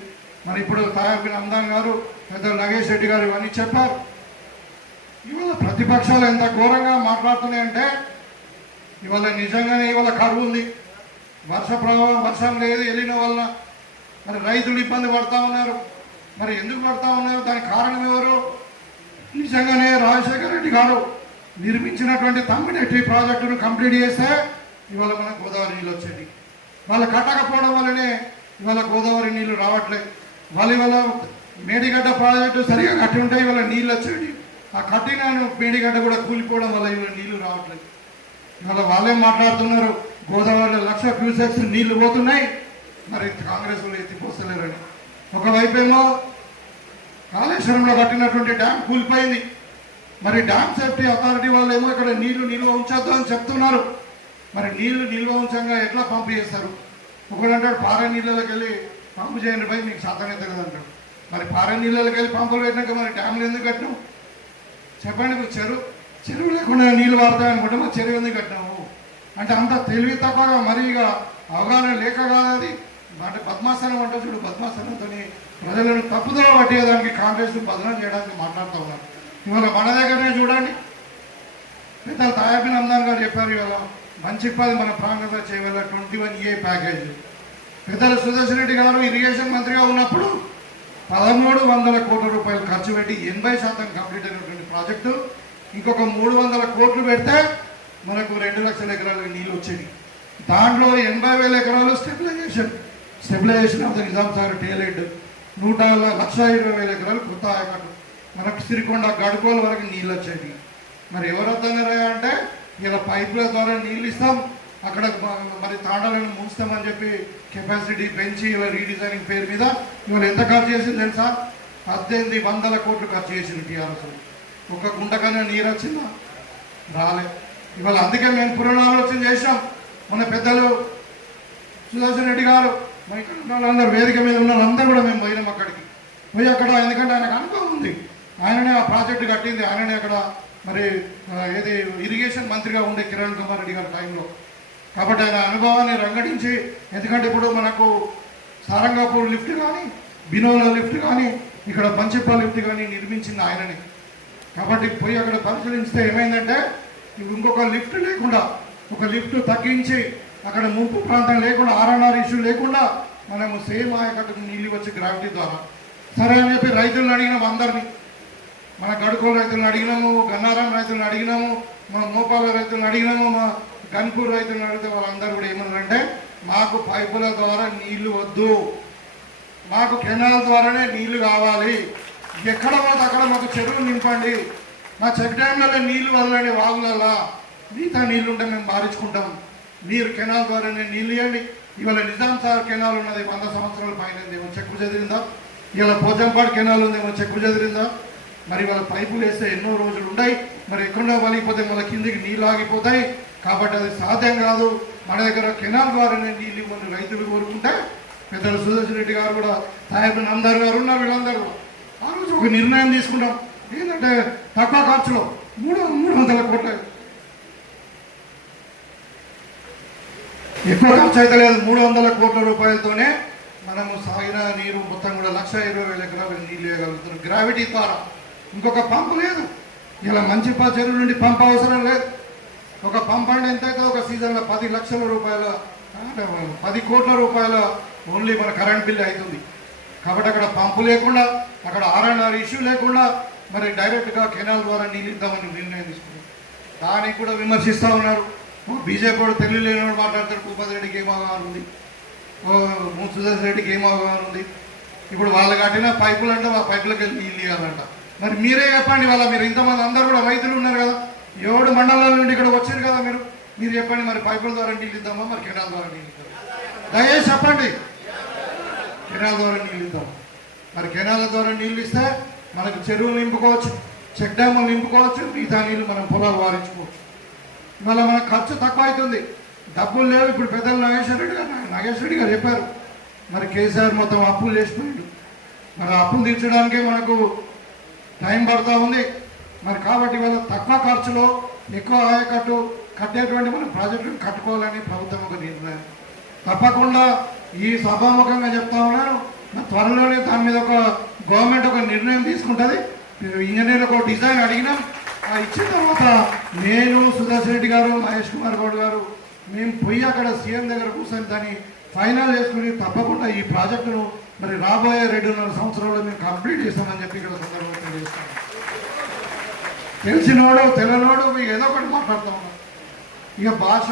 మరి ఇప్పుడు తాయాబిన్ అందాన్ గారు, పెద్ద నాగేష్ రెడ్డి గారు ఇవన్నీ చెప్పారు. ఇవాళ ప్రతిపక్షాలు ఎంత ఘోరంగా మాట్లాడుతున్నాయంటే ఇవాళ నిజంగానే ఇవాళ కరువు ఉంది, వర్షం లేదు వెళ్ళిన వల్ల మరి రైతులు ఇబ్బంది పడతా ఉన్నారు. మరి ఎందుకు పడతా ఉన్నారు, దానికి కారణం ఎవరు? నిజంగానే రాజశేఖర రెడ్డి గారు నిర్మించినటువంటి తమ్మినేటి ప్రాజెక్టును కంప్లీట్ చేస్తే ఇవాళ మనకు గోదావరి నీళ్ళు వచ్చేది. వాళ్ళు కట్టకపోవడం వల్లనే ఇవాళ గోదావరి నీళ్ళు రావట్లేదు. వాళ్ళు ఇవాళ మేడిగడ్డ ప్రాజెక్టు సరిగా కట్టి ఉంటే ఇవాళ నీళ్ళు వచ్చేవి. ఆ కట్టిన మేడిగడ్డ కూడా కూలిపోవడం వల్ల ఇవాళ నీళ్లు రావట్లేదు. ఇవాళ వాళ్ళే మాట్లాడుతున్నారు గోదావరిలో 1,00,000 క్యూసెక్స్ నీళ్లు పోతున్నాయి, మరి కాంగ్రెస్ వాళ్ళు ఎత్తిపోస్తలేరని. ఒకవైపు ఏమో కాళేశ్వరంలో కట్టినటువంటి డ్యామ్ కూలిపోయింది, మరి డ్యామ్ సేఫ్టీ అథారిటీ వాళ్ళు ఏమో ఇక్కడ నీళ్లు నిల్వ ఉంచొద్దు అని చెప్తున్నారు. మరి నీళ్లు నిల్వ ఉంచంగా ఎట్లా పంపు చేస్తారు? ఒకడంటాడు పారే నీళ్ళకి వెళ్ళి పంపు చేయండి పోయి మీకు సాధ్యమైతే కదంటాడు. మరి పారే నీళ్ళకి వెళ్ళి పంపులు పెట్టినాక మరి డ్యామ్లు ఎందుకు కట్టినాం చెప్పండి? చెరువు లేకుండా నీళ్ళు వాడతాయనుకుంటే మరి చెరువు ఎందుకు కట్టినాము అంటే అంత తెలివి తక్కువగా మరి ఇక అవగాహన లేక కాదు అది. అంటే పద్మాసనం అంటే చూడు, పద్మాసనంతో ప్రజలను తప్పుదో పట్టేదానికి కాంగ్రెస్ బదనం చేయడానికి మాట్లాడుతూ ఉన్నారు. ఇవాళ మన దగ్గరనే చూడండి, పెద్దలు తాయాబిన్ అందాన్ గారు చెప్పారు ఇవాళ మంచిప్పది మన ప్రాంతంలో చేయవల్ల 21A ప్యాకేజ్. పెద్దలు సుదర్శన్ రెడ్డి గారు ఇరిగేషన్ మంత్రిగా ఉన్నప్పుడు 1,300 కోట్ల రూపాయలు ఖర్చు పెట్టి 80% కంప్లీట్ అయినటువంటి ప్రాజెక్టు. ఇంకొక 300 కోట్లు పెడితే మనకు 2 లక్షల ఎకరాలకు నీళ్ళు వచ్చేవి. దాంట్లో 80,000 ఎకరాలు stabilization of the Nizam Sagar టేలెడ్, 1,20,000 ఎకరాలు కొత్త ఆయకట్టు, మనకు సిరికొండ గడుకోల వరకు నీళ్ళు వచ్చేవి. మరి ఎవరు వద్దన్నారా అంటే ఇలా పైపుల ద్వారా నీళ్ళు ఇస్తాం, అక్కడ మరి తాండాలను ముంచుతామని చెప్పి కెపాసిటీ పెంచి ఇలా రీడిజైనింగ్ పేరు మీద ఇవాళ ఎంత ఖర్చు చేసింది తెలుసా? 1,800 కోట్లు ఖర్చు చేసింది టీఆర్ఎస్. ఒక గుంటకన్నా నీరు వచ్చిందా? రాలే. ఇవాళ అందుకే మేము పునరాలోచన చేసాం. మన పెద్దలు సుదర్శన్ రెడ్డి గారు, మరి ఇక్కడ ఉన్న వాళ్ళందరూ, వేదిక మీద ఉన్న వాళ్ళందరూ కూడా మేము పోయినాం అక్కడికి. పోయి అక్కడ ఎందుకంటే ఆయనకు అనుభవం ఉంది, ఆయననే ఆ ప్రాజెక్టు కట్టింది, ఆయననే అక్కడ మరి ఏది ఇరిగేషన్ మంత్రిగా ఉండే కిరణ్ కుమార్ రెడ్డి గారి టైంలో. కాబట్టి ఆయన అనుభవాన్ని రంగడించి, ఎందుకంటే ఇప్పుడు మనకు సారంగాపూర్ లిఫ్ట్ కానీ, బినోలా లిఫ్ట్ కానీ, ఇక్కడ పంచిప్ప లిఫ్ట్ కానీ నిర్మించింది ఆయనని. కాబట్టి పోయి అక్కడ పరిశీలిస్తే ఏమైందంటే ఇంకొక లిఫ్ట్ లేకుండా, ఒక లిఫ్ట్ తగ్గించి అక్కడ ముంపు ప్రాంతం లేకుండా, ఆర్ఎన్ఆర్ ఇష్యూ లేకుండా మనము సేమ్ ఆయకట్టుకు నీళ్ళు వచ్చి గ్రావిటీ ద్వారా సరే అని చెప్పి రైతులను అడిగినాము. అందరినీ, మన గడుకోలు రైతులను అడిగినాము, గన్నారం రైతులను అడిగినాము, మన మోపాల రైతులను అడిగినాము, మా గన్పూర్ రైతులను అడిగితే వాళ్ళందరూ కూడా ఏమన్నారంటే మాకు పైపుల ద్వారా నీళ్లు వద్దు, మాకు కెనాల్ ద్వారానే నీళ్లు కావాలి, ఎక్కడ పోతే అక్కడ మాకు చెరువులు నింపండి, మా చెక్ డ్యాంలలో నీళ్లు వదలండి, వాగులల్లా మిగతా నీళ్లు ఉంటే మేము మారించుకుంటాం, మీరు కెనాల్ ద్వారానే నీళ్ళు ఇవ్వండి. ఇవాళ నిజాం సార్ కెనాల్ ఉన్నది 100 సంవత్సరాల పైన ఏమో చెక్కు చెదిరిందా, ఇవాళ పోచంపాడు కెనాల్ ఉందేమో చెక్కు చెదిరిందా. మరి వాళ్ళ పైపులు వేస్తే ఎన్నో రోజులు ఉన్నాయి, మరి ఎక్కడో వలిగిపోతే మళ్ళీ కిందికి నీళ్ళు ఆగిపోతాయి. కాబట్టి అది సాధ్యం కాదు. మన దగ్గర కెనాల్ ద్వారానే నీళ్ళు ఇవ్వని రైతులు కోరుకుంటే పెద్దలు సుదర్శన్ రెడ్డి గారు కూడా, సాహెబ్ అందరు గారు ఉన్నారు, వీళ్ళందరూ ఆ రోజు ఒక నిర్ణయం తీసుకుంటాం. ఏంటంటే తక్కువ ఖర్చులో 300 కోట్ల, ఎక్కువ ఖర్చు అయితే లేదు, 300 కోట్ల రూపాయలతోనే మనము సాగిన నీరు మొత్తం కూడా 1,20,000 ఎకరాలు నీళ్ళు వేయగలుగుతున్నాం గ్రావిటీ ద్వారా. ఇంకొక పంపు లేదు. ఇలా మంచి చెరువు నుండి పంపు అవసరం లేదు. ఒక పంప్ అంటే ఎంత అయితే ఒక సీజన్లో 10 లక్షల రూపాయల 10 కోట్ల రూపాయల ఓన్లీ మన కరెంట్ బిల్ అవుతుంది. కాబట్టి అక్కడ పంపు లేకుండా, అక్కడ R&R ఇష్యూ లేకుండా మరి డైరెక్ట్గా కెనాల్ ద్వారా నీళ్ళు ఇద్దామని నిర్ణయం తీసుకున్నాం. దానికి కూడా విమర్శిస్తూ ఉన్నారు. బీజేపీ వాడు తెలుగు లేనివాడు మాట్లాడతాడు, భూపతి రెడ్డికి ఏం అవగాహన ఉంది, సుదర్శన్ రెడ్డికి ఏం అవగాహన ఉంది. ఇప్పుడు వాళ్ళు కట్టిన పైపులు అంటే ఆ పైపులకి వెళ్ళి నీళ్ళు ఇవ్వాలంట. మరి మీరే చెప్పండి, వాళ్ళ మీరు ఇంతమంది అందరూ కూడా రైతులు ఉన్నారు కదా, 7 మండలాల నుండి ఇక్కడ వచ్చారు కదా, మీరు చెప్పండి, మరి పైపుల ద్వారా నీళ్ళు ఇద్దామా, మరి కెనాల్ ద్వారా నీళ్ళు ఇద్దాం? దయచేసి చెప్పండి, కెనాల్ ద్వారా నీళ్ళు ఇద్దాం. మరి కెనాల ద్వారా నీళ్ళు ఇస్తే మనకు చెరువులు నింపుకోవచ్చు, చెక్ డ్యాములు నింపుకోవచ్చు, మిగతా నీళ్ళు మనం పొలాలు వారించుకోవచ్చు. ఇవాళ మనకు ఖర్చు తక్కువ అవుతుంది, డబ్బులు లేవు. ఇప్పుడు పెద్దలు నాగేశ్వర రెడ్డి గారు చెప్పారు, మరి కేసీఆర్ మొత్తం అప్పులు చేసిపోయాడు. మరి అప్పులు తీర్చడానికే మనకు టైం పడుతూ ఉంది. మరి కాబట్టి ఇవాళ తక్కువ ఖర్చులో ఎక్కువ ఆయకట్టు కట్టేటువంటి మన ప్రాజెక్టును కట్టుకోవాలని ప్రభుత్వం ఒక నిర్ణయం. తప్పకుండా ఈ సభాముఖంగా చెప్తా ఉన్నాను, త్వరలోనే దాని మీద ఒక గవర్నమెంట్ ఒక నిర్ణయం తీసుకుంటుంది. ఇంజనీర్లకు ఒక డిజైన్ అడిగినాం, ఇచ్చిన తర్వాత నేను, సుదర్శన్ రెడ్డి గారు, మహేష్ కుమార్ గౌడ్ గారు మేము పోయి అక్కడ సీఎం దగ్గర కూర్చొని దాన్ని ఫైనల్ చేసుకుని తప్పకుండా ఈ ప్రాజెక్టును మరి రాబోయే 2.5 సంవత్సరాల్లో మేము కంప్లీట్ చేస్తామని చెప్పి ఇక్కడ సందర్భంగా చేస్తాం. తెలిసినోడు తెలనోడు ఏదో ఒకటి మాట్లాడుతూ ఉన్నాం. ఇక భాష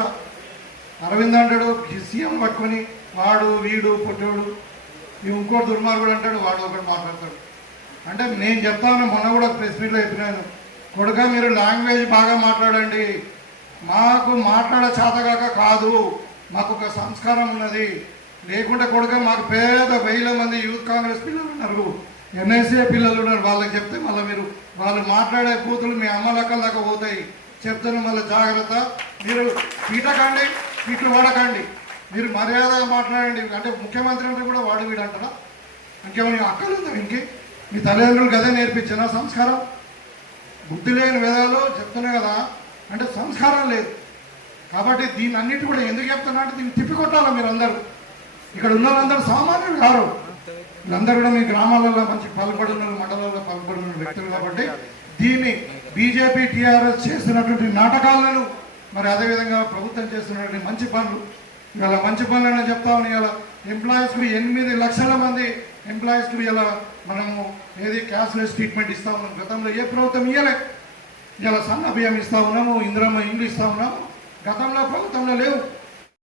అరవింద్ అంటాడు, సీఎం పట్టుకొని వాడు వీడు పొట్టోడు, ఇంకోటి దుర్మార్గుడు అంటాడు, వాడు ఒకటి మాట్లాడతాడు. అంటే నేను చెప్తా ఉన్నా, మొన్న కూడా ప్రెస్ మీట్లో చెప్పినాను, కొడుక మీరు లాంగ్వేజ్ బాగా మాట్లాడండి, మాకు మాట్లాడే చేతగాక కాదు, మాకు ఒక సంస్కారం ఉన్నది. లేకుంటే కొడుక మాకు పేద 1000 మంది యూత్ కాంగ్రెస్ పిల్లలు ఉన్నారు, NSA పిల్లలు ఉన్నారు, వాళ్ళకి చెప్తే మళ్ళీ మీరు వాళ్ళు మాట్లాడే బూతులు మీ అమ్మలక్కల దాకా పోతాయి. చెప్తాను మళ్ళీ జాగ్రత్త, మీరు పీటకండి, పీట్లు వాడకండి, మీరు మర్యాదగా మాట్లాడండి. అంటే ముఖ్యమంత్రి అంటే కూడా వాడు వీడు అంటారా? ఇంకేమైనా అక్కలు ఉందా? ఇంకే మీ తల్లిదండ్రులు గదే నేర్పించినా సంస్కారం? బుద్ధి లేని వేదాలు చెప్తున్నాయి కదా, అంటే సంస్కారం లేదు. కాబట్టి దీన్ని అన్నిటి కూడా ఎందుకు చెప్తున్నా అంటే దీన్ని తిప్పికొట్టాలి. మీరు అందరూ ఇక్కడ ఉన్న వాళ్ళందరూ సామాన్యులు కారు, వీళ్ళందరూ కూడా మీ గ్రామాలలో మంచి పాల్పడిన మండలాల్లో పాల్పడిన వ్యక్తులు. కాబట్టి దీన్ని బీజేపీ TRS చేస్తున్నటువంటి నాటకాలను, మరి అదేవిధంగా ప్రభుత్వం చేస్తున్నటువంటి మంచి పనులు, ఇవాళ మంచి పనులను చెప్తా ఉన్నాం. ఇవాళ ఎంప్లాయీస్కి 8 లక్షల మంది ఎంప్లాయీస్కి ఇలా మనము ఏది క్యాష్లెస్ ట్రీట్మెంట్ ఇస్తా ఉన్నాం. గతంలో ఏ ప్రభుత్వం ఇవ్వలే. ఇలా సన్న బియ్యం ఇస్తా ఉన్నాము, ఇందిరమ్మ ఇండ్లు ఇస్తా ఉన్నాము, గతంలో ప్రభుత్వంలో లేవు.